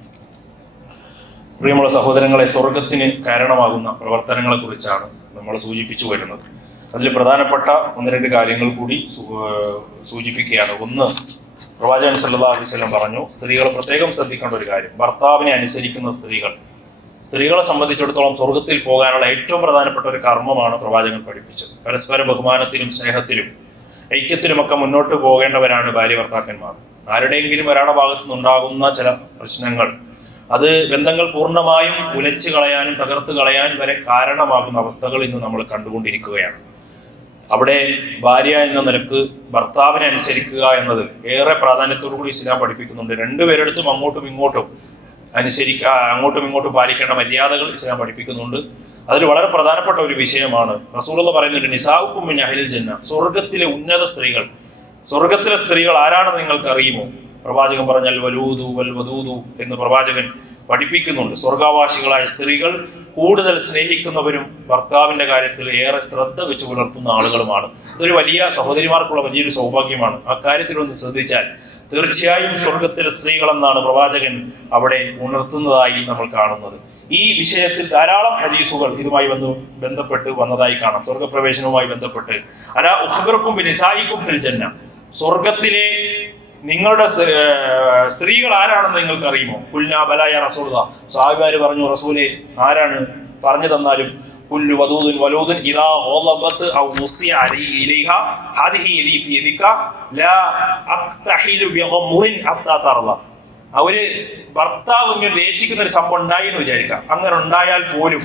പ്രിയമുള്ള സഹോദരങ്ങളെ, സ്വർഗത്തിന് കാരണമാകുന്ന പ്രവർത്തനങ്ങളെ കുറിച്ചാണ് നമ്മൾ സൂചിപ്പിച്ചു വരുന്നത്. അതിൽ പ്രധാനപ്പെട്ട ഒന്ന് രണ്ട് കാര്യങ്ങൾ കൂടി സൂചിപ്പിക്കുകയാണ്. ഒന്ന്, പ്രവാചകൻ സല്ലല്ലാഹു അലൈഹി വസല്ലം പറഞ്ഞു, സ്ത്രീകൾ പ്രത്യേകം ശ്രദ്ധിക്കേണ്ട ഒരു കാര്യം, ഭർത്താവിനെ അനുസരിക്കുന്ന സ്ത്രീകൾ സ്ത്രീകളെ സംബന്ധിച്ചിടത്തോളം സ്വർഗത്തിൽ പോകാനുള്ള ഏറ്റവും പ്രധാനപ്പെട്ട ഒരു കർമ്മമാണ് പ്രവാചകൻ പഠിപ്പിച്ചത്. പരസ്പര ബഹുമാനത്തിലും സ്നേഹത്തിലും ഐക്യത്തിലുമൊക്കെ മുന്നോട്ട് പോകേണ്ടവരാണ് ഭാര്യ ഭർത്താക്കന്മാർ. ആരുടെയെങ്കിലും ഒരാളുടെ ഭാഗത്തു നിന്നുണ്ടാകുന്ന ചില പ്രശ്നങ്ങൾ അത് ബന്ധങ്ങൾ പൂർണ്ണമായും ഉലച്ചു കളയാനും തകർത്ത് കളയാൻ വരെ കാരണമാകുന്ന അവസ്ഥകൾ ഇന്ന് നമ്മൾ കണ്ടുകൊണ്ടിരിക്കുകയാണ്. അവിടെ ഭാര്യ എന്ന നിലക്ക് ഭർത്താവിനെ അനുസരിക്കുക എന്നത് ഏറെ പ്രാധാന്യത്തോടു കൂടി ഇസ്ലാം പഠിപ്പിക്കുന്നുണ്ട്. രണ്ടുപേരെടുത്തും അങ്ങോട്ടും ഇങ്ങോട്ടും അങ്ങോട്ടും ഇങ്ങോട്ടും പാലിക്കേണ്ട മര്യാദകൾ ഇസ്ലാം പഠിപ്പിക്കുന്നുണ്ട്. അതിൽ വളരെ പ്രധാനപ്പെട്ട ഒരു വിഷയമാണ് റസൂലുള്ളാഹി പറയുന്നുണ്ട്, നിസാഉക്കും മിൻ അഹ്ലിൽ ജന്ന, സ്വർഗത്തിലെ ഉന്നത സ്ത്രീകൾ. സ്വർഗത്തിലെ സ്ത്രീകൾ ആരാണെന്ന് നിങ്ങൾക്ക് അറിയുമോ? പ്രവാചകൻ പറഞ്ഞാൽ വലൂദു വൽ വദൂദു എന്ന് പ്രവാചകൻ പഠിപ്പിക്കുന്നുണ്ട്. സ്വർഗാവാസികളായ സ്ത്രീകൾ കൂടുതൽ സ്നേഹിക്കുന്നവരും ഭർത്താവിന്റെ കാര്യത്തിൽ ഏറെ ശ്രദ്ധ വെച്ച് പുലർത്തുന്ന ആളുകളുമാണ്. ഇതൊരു വലിയ സഹോദരിമാർക്കുള്ള വലിയൊരു സൗഭാഗ്യമാണ്. ആ കാര്യത്തിലൊന്ന് ശ്രദ്ധിച്ചാൽ തീർച്ചയായും സ്വർഗത്തിലെ സ്ത്രീകളെന്നാണ് പ്രവാചകൻ അവിടെ ഉണർത്തുന്നതായി നമ്മൾ കാണുന്നത്. ഈ വിഷയത്തിൽ ധാരാളം ഹദീസുകൾ ഇതുമായി ബന്ധപ്പെട്ട് വന്നതായി കാണാം. സ്വർഗപ്രവേശനവുമായി ബന്ധപ്പെട്ട് അലാ ഉഖ്ബിറുക്കും ബിനിസായിക്കും ഫിൽ ജന്ന, സ്വർഗത്തിലെ നിങ്ങളുടെ സ്ത്രീകൾ ആരാണെന്ന് നിങ്ങൾക്ക് അറിയുമോ? കുൽനാ ബലാ യാ റസൂലുള്ളാഹ്, സ്വഹാബിമാര് പറഞ്ഞു, റസൂലേ ആരാണ് പറഞ്ഞു തന്നാലും. കുല്ലു വദൂദിൻ വലൂദിൻ ഇദാ ഗളബത് ഔ മുസിയ ഇലൈഹാ ഹാദിഹി യദി ഫി യദിക ലാ അഖ്തഹിലു ബിഗംറിൻ ഹത്താ തർള. അവര് ഭർത്താവ് ഇങ്ങനെ ദേഷിക്കുന്ന ഒരു സംഭവം ഉണ്ടായി എന്ന് വിചാരിക്കാം. അങ്ങനെ ഉണ്ടായാൽ പോലും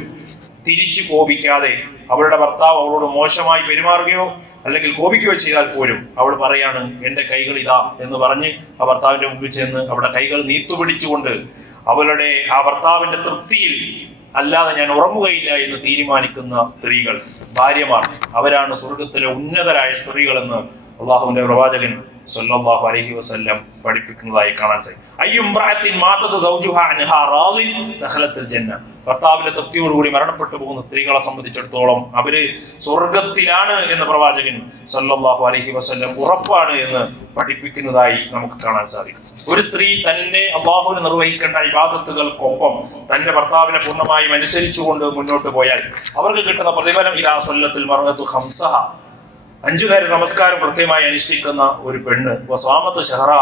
തിരിച്ചു കോപിക്കാതെ അവളുടെ ഭർത്താവ് അവളോട് മോശമായി പെരുമാറുകയോ അല്ലെങ്കിൽ കോപിക്കുകയോ ചെയ്താൽ പോലും അവൾ പറയാണ്, എന്റെ കൈകൾ ഇതാ എന്ന് പറഞ്ഞ് ആ ഭർത്താവിന്റെ മുമ്പിൽ ചെന്ന് അവളുടെ കൈകൾ നീത്തുപിടിച്ചുകൊണ്ട് അവളുടെ ആ ഭർത്താവിന്റെ തൃപ്തിയിൽ അല്ലാതെ ഞാൻ ഉറങ്ങുകയില്ല എന്ന് തീരുമാനിക്കുന്ന സ്ത്രീകൾ, ഭാര്യമാർ, അവരാണ് സ്വർഗത്തിലെ ഉന്നതരായ സ്ത്രീകൾ എന്ന് അള്ളാഹുവിന്റെ പ്രവാചകൻ സല്ലല്ലാഹു അലൈഹി വസല്ലം പഠിപ്പിക്കുന്നതായി കാണാൻ സാധിക്കും. അയ്യുംറഅത്തിൻ മാതത സൗജുഹാ അൻഹാ റാദിൻ ദഖലത്തുൽ ജന്ന, ഭർത്താവിന്റെ തൃപ്തിയോടുകൂടി മരണപ്പെട്ടു പോകുന്ന സ്ത്രീകളെ സംബന്ധിച്ചിടത്തോളം അവര് സ്വർഗത്തിലാണ് എന്ന് പ്രവാചകൻ സല്ലല്ലാഹു അലൈഹി വസല്ലം ഉറപ്പാണ് എന്ന് പഠിപ്പിക്കുന്നതായി നമുക്ക് കാണാൻ സാധിക്കും. ഒരു സ്ത്രീ തന്നെ അള്ളാഹുവിന് നിർവഹിക്കേണ്ട ഇബാദത്തുകൾക്കൊപ്പം തന്റെ ഭർത്താവിനെ പൂർണ്ണമായും അനുസരിച്ചുകൊണ്ട് മുന്നോട്ട് പോയാൽ അവർക്ക് കിട്ടുന്ന പ്രതിഫലം ഇദാ സ്വല്ലത്തുൽ മർഅതു ഖംസഹ, 5 നേരം നമസ്കാരം കൃത്യമായി അനുഷ്ഠിക്കുന്ന ഒരു പെണ്ണ്, വസ്വാമത്ത് ഷഹറ,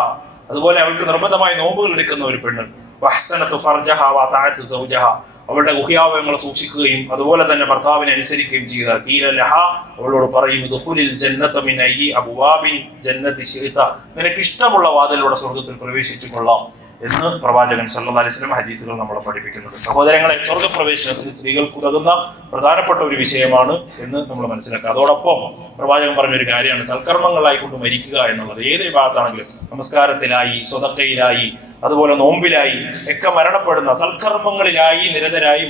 അതുപോലെ അവൾക്ക് നിർബന്ധമായി നോമ്പുകൾ എടുക്കുന്ന ഒരു പെണ്ണ്, വഹ്സനത്തു ഫർജഹ വതഅത്ത് സൗജഹ, അവളുടെ ഗുഹ്യാവയവങ്ങൾ സൂക്ഷിക്കുകയും അതുപോലെ തന്നെ ഭർത്താവിനെ അനുസരിക്കുകയും ചെയ്ത ഖീല ലഹ, അവളോട് പറയും ദുഖുലിൽ ജന്നത മിൻ അയ്യി അബ്വാബിൻ ജന്നതി ശിഅത, നിനക്ക് ഇഷ്ടമുള്ള വാതിലൂടെ സ്വർഗ്ഗത്തിൽ പ്രവേശിച്ചു കൊള്ളാം എന്ന് പ്രവാചകൻ സല്ലല്ലാഹു അലൈഹി വസല്ലം ഹദീസുകൾ നമ്മളെ പഠിപ്പിക്കുന്നുണ്ട്. സഹോദരങ്ങളെ, സ്വർഗ്ഗപ്രവേശനത്തിന് സ്ത്രീകൾക്ക് ഉതകുന്ന പ്രധാനപ്പെട്ട ഒരു വിഷയമാണ് എന്ന് നമ്മൾ മനസ്സിലാക്കുക. അതോടൊപ്പം പ്രവാചകൻ പറഞ്ഞൊരു കാര്യമാണ് സൽക്കർമ്മങ്ങളായിക്കൊണ്ട് മരിക്കുക എന്നുള്ളത്. ഏത് വിഭാഗത്താണെങ്കിലും, നമസ്കാരത്തിലായി, സ്വതക്കയിലായി, അതുപോലെ നോമ്പിലായി ഒക്കെ മരണപ്പെടുന്ന സൽക്കർമ്മങ്ങളിലായി നിരതരായി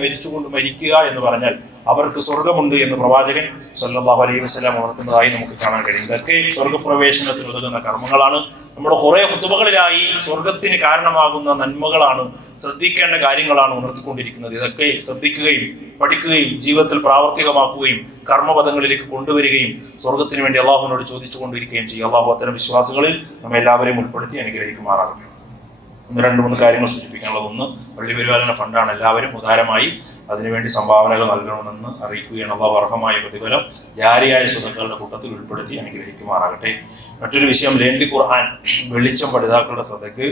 മരിക്കുക എന്ന് പറഞ്ഞാൽ അവർക്ക് സ്വർഗമുണ്ട് എന്ന് പ്രവാചകൻ സല്ലല്ലാഹു അലൈഹി വസല്ലം ഉണർത്തുന്നതായി നമുക്ക് കാണാൻ കഴിയും. ഇതൊക്കെ സ്വർഗ്ഗപ്രവേശനത്തിന് ഉതകുന്ന കർമ്മങ്ങളാണ്. നമ്മുടെ കുറെ ഖുതുബകളിലായി സ്വർഗത്തിന് കാരണമാകുന്ന നന്മകളാണ്, ശ്രദ്ധിക്കേണ്ട കാര്യങ്ങളാണ് ഉണർത്തിക്കൊണ്ടിരിക്കുന്നത്. ഇതൊക്കെ ശ്രദ്ധിക്കുകയും പഠിക്കുകയും ജീവിതത്തിൽ പ്രാവർത്തികമാക്കുകയും കർമ്മപദങ്ങളിലേക്ക് കൊണ്ടുവരികയും സ്വർഗത്തിന് വേണ്ടി അള്ളാഹുവിനോട് ചോദിച്ചുകൊണ്ടിരിക്കുകയും ചെയ്യും. അള്ളാഹു അത്തരം വിശ്വാസികളിൽ നമ്മെ എല്ലാവരെയും ഉൾപ്പെടുത്തി അനുഗ്രഹിക്കുമാറാകട്ടെ. 2-3 കാര്യങ്ങൾ സൂചിപ്പിക്കാനുള്ളത്. ഒന്ന്, പള്ളി പരിപാലന ഫണ്ടാണ്. എല്ലാവരും ഉദാരമായി അതിനുവേണ്ടി സംഭാവനകൾ നൽകണമെന്ന് അറിയിക്കുകയാണ്. അള്ളാഹു അർഹമായ പ്രതിഫലം ജാരിയായ സ്വതക്കളുടെ കൂട്ടത്തിൽ ഉൾപ്പെടുത്തി അനുഗ്രഹിക്കുമാറാകട്ടെ. മറ്റൊരു വിഷയം, ലേണ്ടി ഖുർആൻ വെളിച്ചം പഠിതാക്കളുടെ ശ്രദ്ധയ്ക്ക്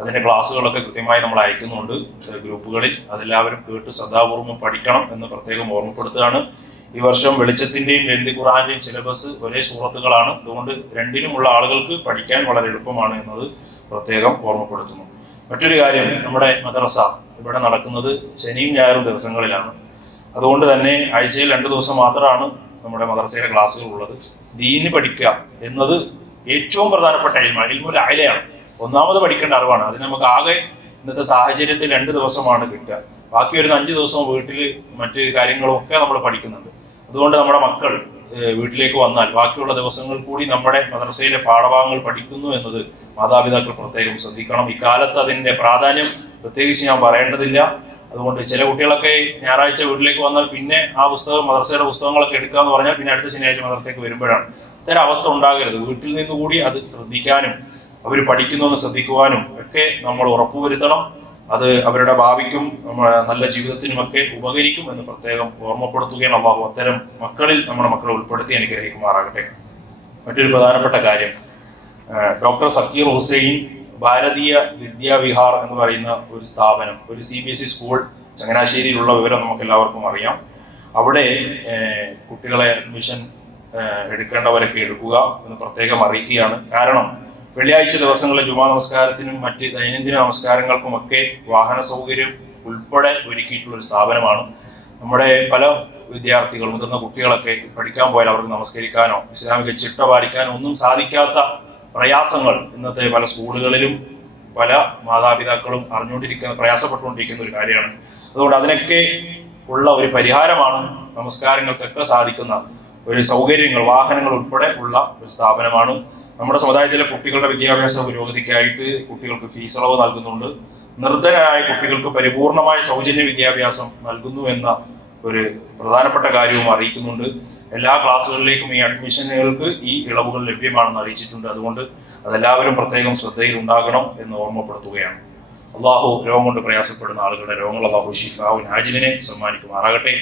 അതിന്റെ ക്ലാസ്സുകളൊക്കെ കൃത്യമായി നമ്മൾ അയക്കുന്നുണ്ട് ഗ്രൂപ്പുകളിൽ. അതെല്ലാവരും കേട്ട് ശ്രദ്ധാപൂർവ്വം പഠിക്കണം എന്ന് പ്രത്യേകം ഓർമ്മപ്പെടുത്തുകയാണ്. ഈ വർഷം വെളിച്ചത്തിന്റെയും ലേണ്ടി ഖുർആന്റെയും സിലബസ് ഒരേ സൂറത്തുകളാണ്. അതുകൊണ്ട് രണ്ടിനുമുള്ള ആളുകൾക്ക് പഠിക്കാൻ വളരെ എളുപ്പമാണ് എന്നത് പ്രത്യേകം ഓർമ്മപ്പെടുത്തുന്നു. മറ്റൊരു കാര്യം, നമ്മുടെ മദ്രസ ഇവിടെ നടക്കുന്നത് ശനിയും ഞായറും ദിവസങ്ങളിലാണ്. അതുകൊണ്ട് തന്നെ ആഴ്ചയിൽ 2 ദിവസം മാത്രമാണ് നമ്മുടെ മദ്രസയിലെ ക്ലാസ്സുകൾ ഉള്ളത്. ദീന് പഠിക്കുക എന്നത് ഏറ്റവും പ്രധാനപ്പെട്ട ഇൽമുൽ അഅലയാണ്. ഒന്നാമത് പഠിക്കേണ്ട അറിവാണ്. അതിന് നമുക്ക് ആകെ ഇന്നത്തെ സാഹചര്യത്തിൽ 2 ദിവസമാണ് കിട്ടുക. ബാക്കി വരുന്ന 5 ദിവസവും വീട്ടിൽ മറ്റ് കാര്യങ്ങളും ഒക്കെ നമ്മൾ പഠിക്കുന്നുണ്ട്. അതുകൊണ്ട് നമ്മുടെ മക്കൾ വീട്ടിലേക്ക് വന്നാൽ ബാക്കിയുള്ള ദിവസങ്ങൾ കൂടി നമ്മുടെ മദ്രസയിലെ പാഠഭാഗങ്ങൾ പഠിക്കുന്നു എന്നത് മാതാപിതാക്കൾ പ്രത്യേകം ശ്രദ്ധിക്കണം. ഇക്കാലത്ത് അതിന്റെ പ്രാധാന്യം പ്രത്യേകിച്ച് ഞാൻ പറയേണ്ടതില്ല. അതുകൊണ്ട് ചില കുട്ടികളൊക്കെ ഞായറാഴ്ച വീട്ടിലേക്ക് വന്നാൽ പിന്നെ ആ പുസ്തകം, മദ്രസയുടെ പുസ്തകങ്ങളൊക്കെ എടുക്കുക എന്ന് പറഞ്ഞാൽ പിന്നെ അടുത്ത ശനിയാഴ്ച മദ്രസയ്ക്ക് വരുമ്പോഴാണ്. ഇത്തരം അവസ്ഥ ഉണ്ടാകരുത്. വീട്ടിൽ നിന്നുകൂടി അത് ശ്രദ്ധിക്കാനും അവർ പഠിക്കുന്നു എന്ന് ശ്രദ്ധിക്കുവാനും ഒക്കെ നമ്മൾ ഉറപ്പുവരുത്തണം. അത് അവരുടെ ഭാവിക്കും നല്ല ജീവിതത്തിനുമൊക്കെ ഉപകരിക്കും എന്ന് പ്രത്യേകം ഓർമ്മപ്പെടുത്തുകയാണ്. അള്ളാഹു അത്തരം മക്കളിൽ നമ്മുടെ മക്കളെ ഉൾപ്പെടുത്തി അനുഗ്രഹിക്കുമാറാകട്ടെ. മറ്റൊരു പ്രധാനപ്പെട്ട കാര്യം, ഡോക്ടർ സക്കീർ ഹുസൈൻ ഭാരതീയ വിദ്യാവിഹാർ എന്ന് പറയുന്ന ഒരു സ്ഥാപനം, ഒരു CBSE സ്കൂൾ ചങ്ങനാശ്ശേരിയിലുള്ള വിവരം നമുക്ക് എല്ലാവർക്കും അറിയാം. അവിടെ കുട്ടികളെ അഡ്മിഷൻ എടുക്കേണ്ടവരൊക്കെ എടുക്കുക എന്ന് പ്രത്യേകം അറിയിക്കുകയാണ്. കാരണം വെള്ളിയാഴ്ച ദിവസങ്ങളിലെ ജുമാ നമസ്കാരത്തിനും മറ്റ് ദൈനംദിന നമസ്കാരങ്ങൾക്കുമൊക്കെ വാഹന സൗകര്യം ഉൾപ്പെടെ ഒരുക്കിയിട്ടുള്ള ഒരു സ്ഥാപനമാണ്. നമ്മുടെ പല വിദ്യാർത്ഥികൾ, മുതിർന്ന കുട്ടികളൊക്കെ പഠിക്കാൻ പോയാൽ അവർക്ക് നമസ്കരിക്കാനോ ഇസ്ലാമിക ചിട്ട പാലിക്കാനോ ഒന്നും സാധിക്കാത്ത പ്രയാസങ്ങൾ ഇന്നത്തെ പല സ്കൂളുകളിലും പല മാതാപിതാക്കളും പ്രയാസപ്പെട്ടുകൊണ്ടിരിക്കുന്ന ഒരു കാര്യമാണ്. അതുകൊണ്ട് അതിനൊക്കെ ഉള്ള ഒരു പരിഹാരമാണ് നമസ്കാരങ്ങൾക്കൊക്കെ സാധിക്കുന്ന ഒരു സൗകര്യങ്ങൾ, വാഹനങ്ങൾ ഉൾപ്പെടെ ഉള്ള ഒരു സ്ഥാപനമാണ്. നമ്മുടെ സമുദായത്തിലെ കുട്ടികളുടെ വിദ്യാഭ്യാസ പുരോഗതിക്കായിട്ട് കുട്ടികൾക്ക് ഫീസ് ഇളവ് നൽകുന്നുണ്ട്. നിർധനരായ കുട്ടികൾക്ക് പരിപൂർണമായ സൗജന്യ വിദ്യാഭ്യാസം നൽകുന്നു എന്ന ഒരു പ്രധാനപ്പെട്ട കാര്യവും അറിയിക്കുന്നുണ്ട്. എല്ലാ ക്ലാസ്സുകളിലേക്കും ഈ അഡ്മിഷനുകൾക്ക് ഈ ഇളവുകൾ ലഭ്യമാണെന്ന് അറിയിച്ചിട്ടുണ്ട്. അതുകൊണ്ട് അതെല്ലാവരും പ്രത്യേകം ശ്രദ്ധയിൽ ഉണ്ടാകണം എന്ന് ഓർമ്മപ്പെടുത്തുകയാണ്. അള്ളാഹു രോഗം കൊണ്ട് പ്രയാസപ്പെടുന്ന ആളുകളുടെ രോഗങ്ങൾ അള്ളാഹു ഷിഫാഉൻ ആജിലിനെ സമ്മാനിക്കുമാറാകട്ടെ.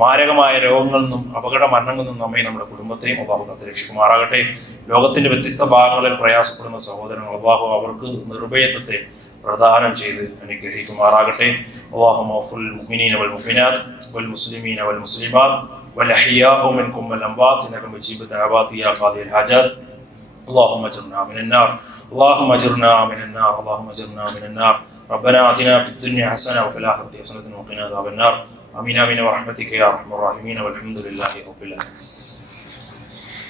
മാരകമായ രോഗങ്ങളിൽ നിന്നും അപകട മരണങ്ങളിൽ നിന്നും നമ്മെ നമ്മുടെ കുടുംബത്തെയും അള്ളാഹു കാത്തുരക്ഷിക്കുമാറാകട്ടെ. ലോകത്തിന്റെ വ്യത്യസ്ത ഭാഗങ്ങളിൽ പ്രയാസപ്പെടുന്ന സഹോദരങ്ങൾ അള്ളാഹു അവർക്ക് നിർഭയത്വത്തെ പ്രദാനം ചെയ്ത് അനുഗ്രഹിക്കുമാറാകട്ടെ. അല്ലാഹുമ്മ ഗ്ഫിർ മുഅ്മിനീന വൽ മുഅ്മിനാത്ത് വൽ മുസ്ലിമീന വൽ മുസ്ലിമാത്ത് വൽ അഹ്യാഉ മിൻകും വൽ അംവാത്ത് ഇന്നക മുജീബു ദഅവാതി യാ ഖാദിൽ ഹാജാത്ത്. اللهم اجرنا من النار اللهم اجرنا من النار اللهم اجرنا من النار ربنا آتنا في الدنيا حسنة وفي الآخرة حسنة وقنا عذاب النار آمين آمين برحمتك يا أرحم الراحمين والحمد لله رب العالمين.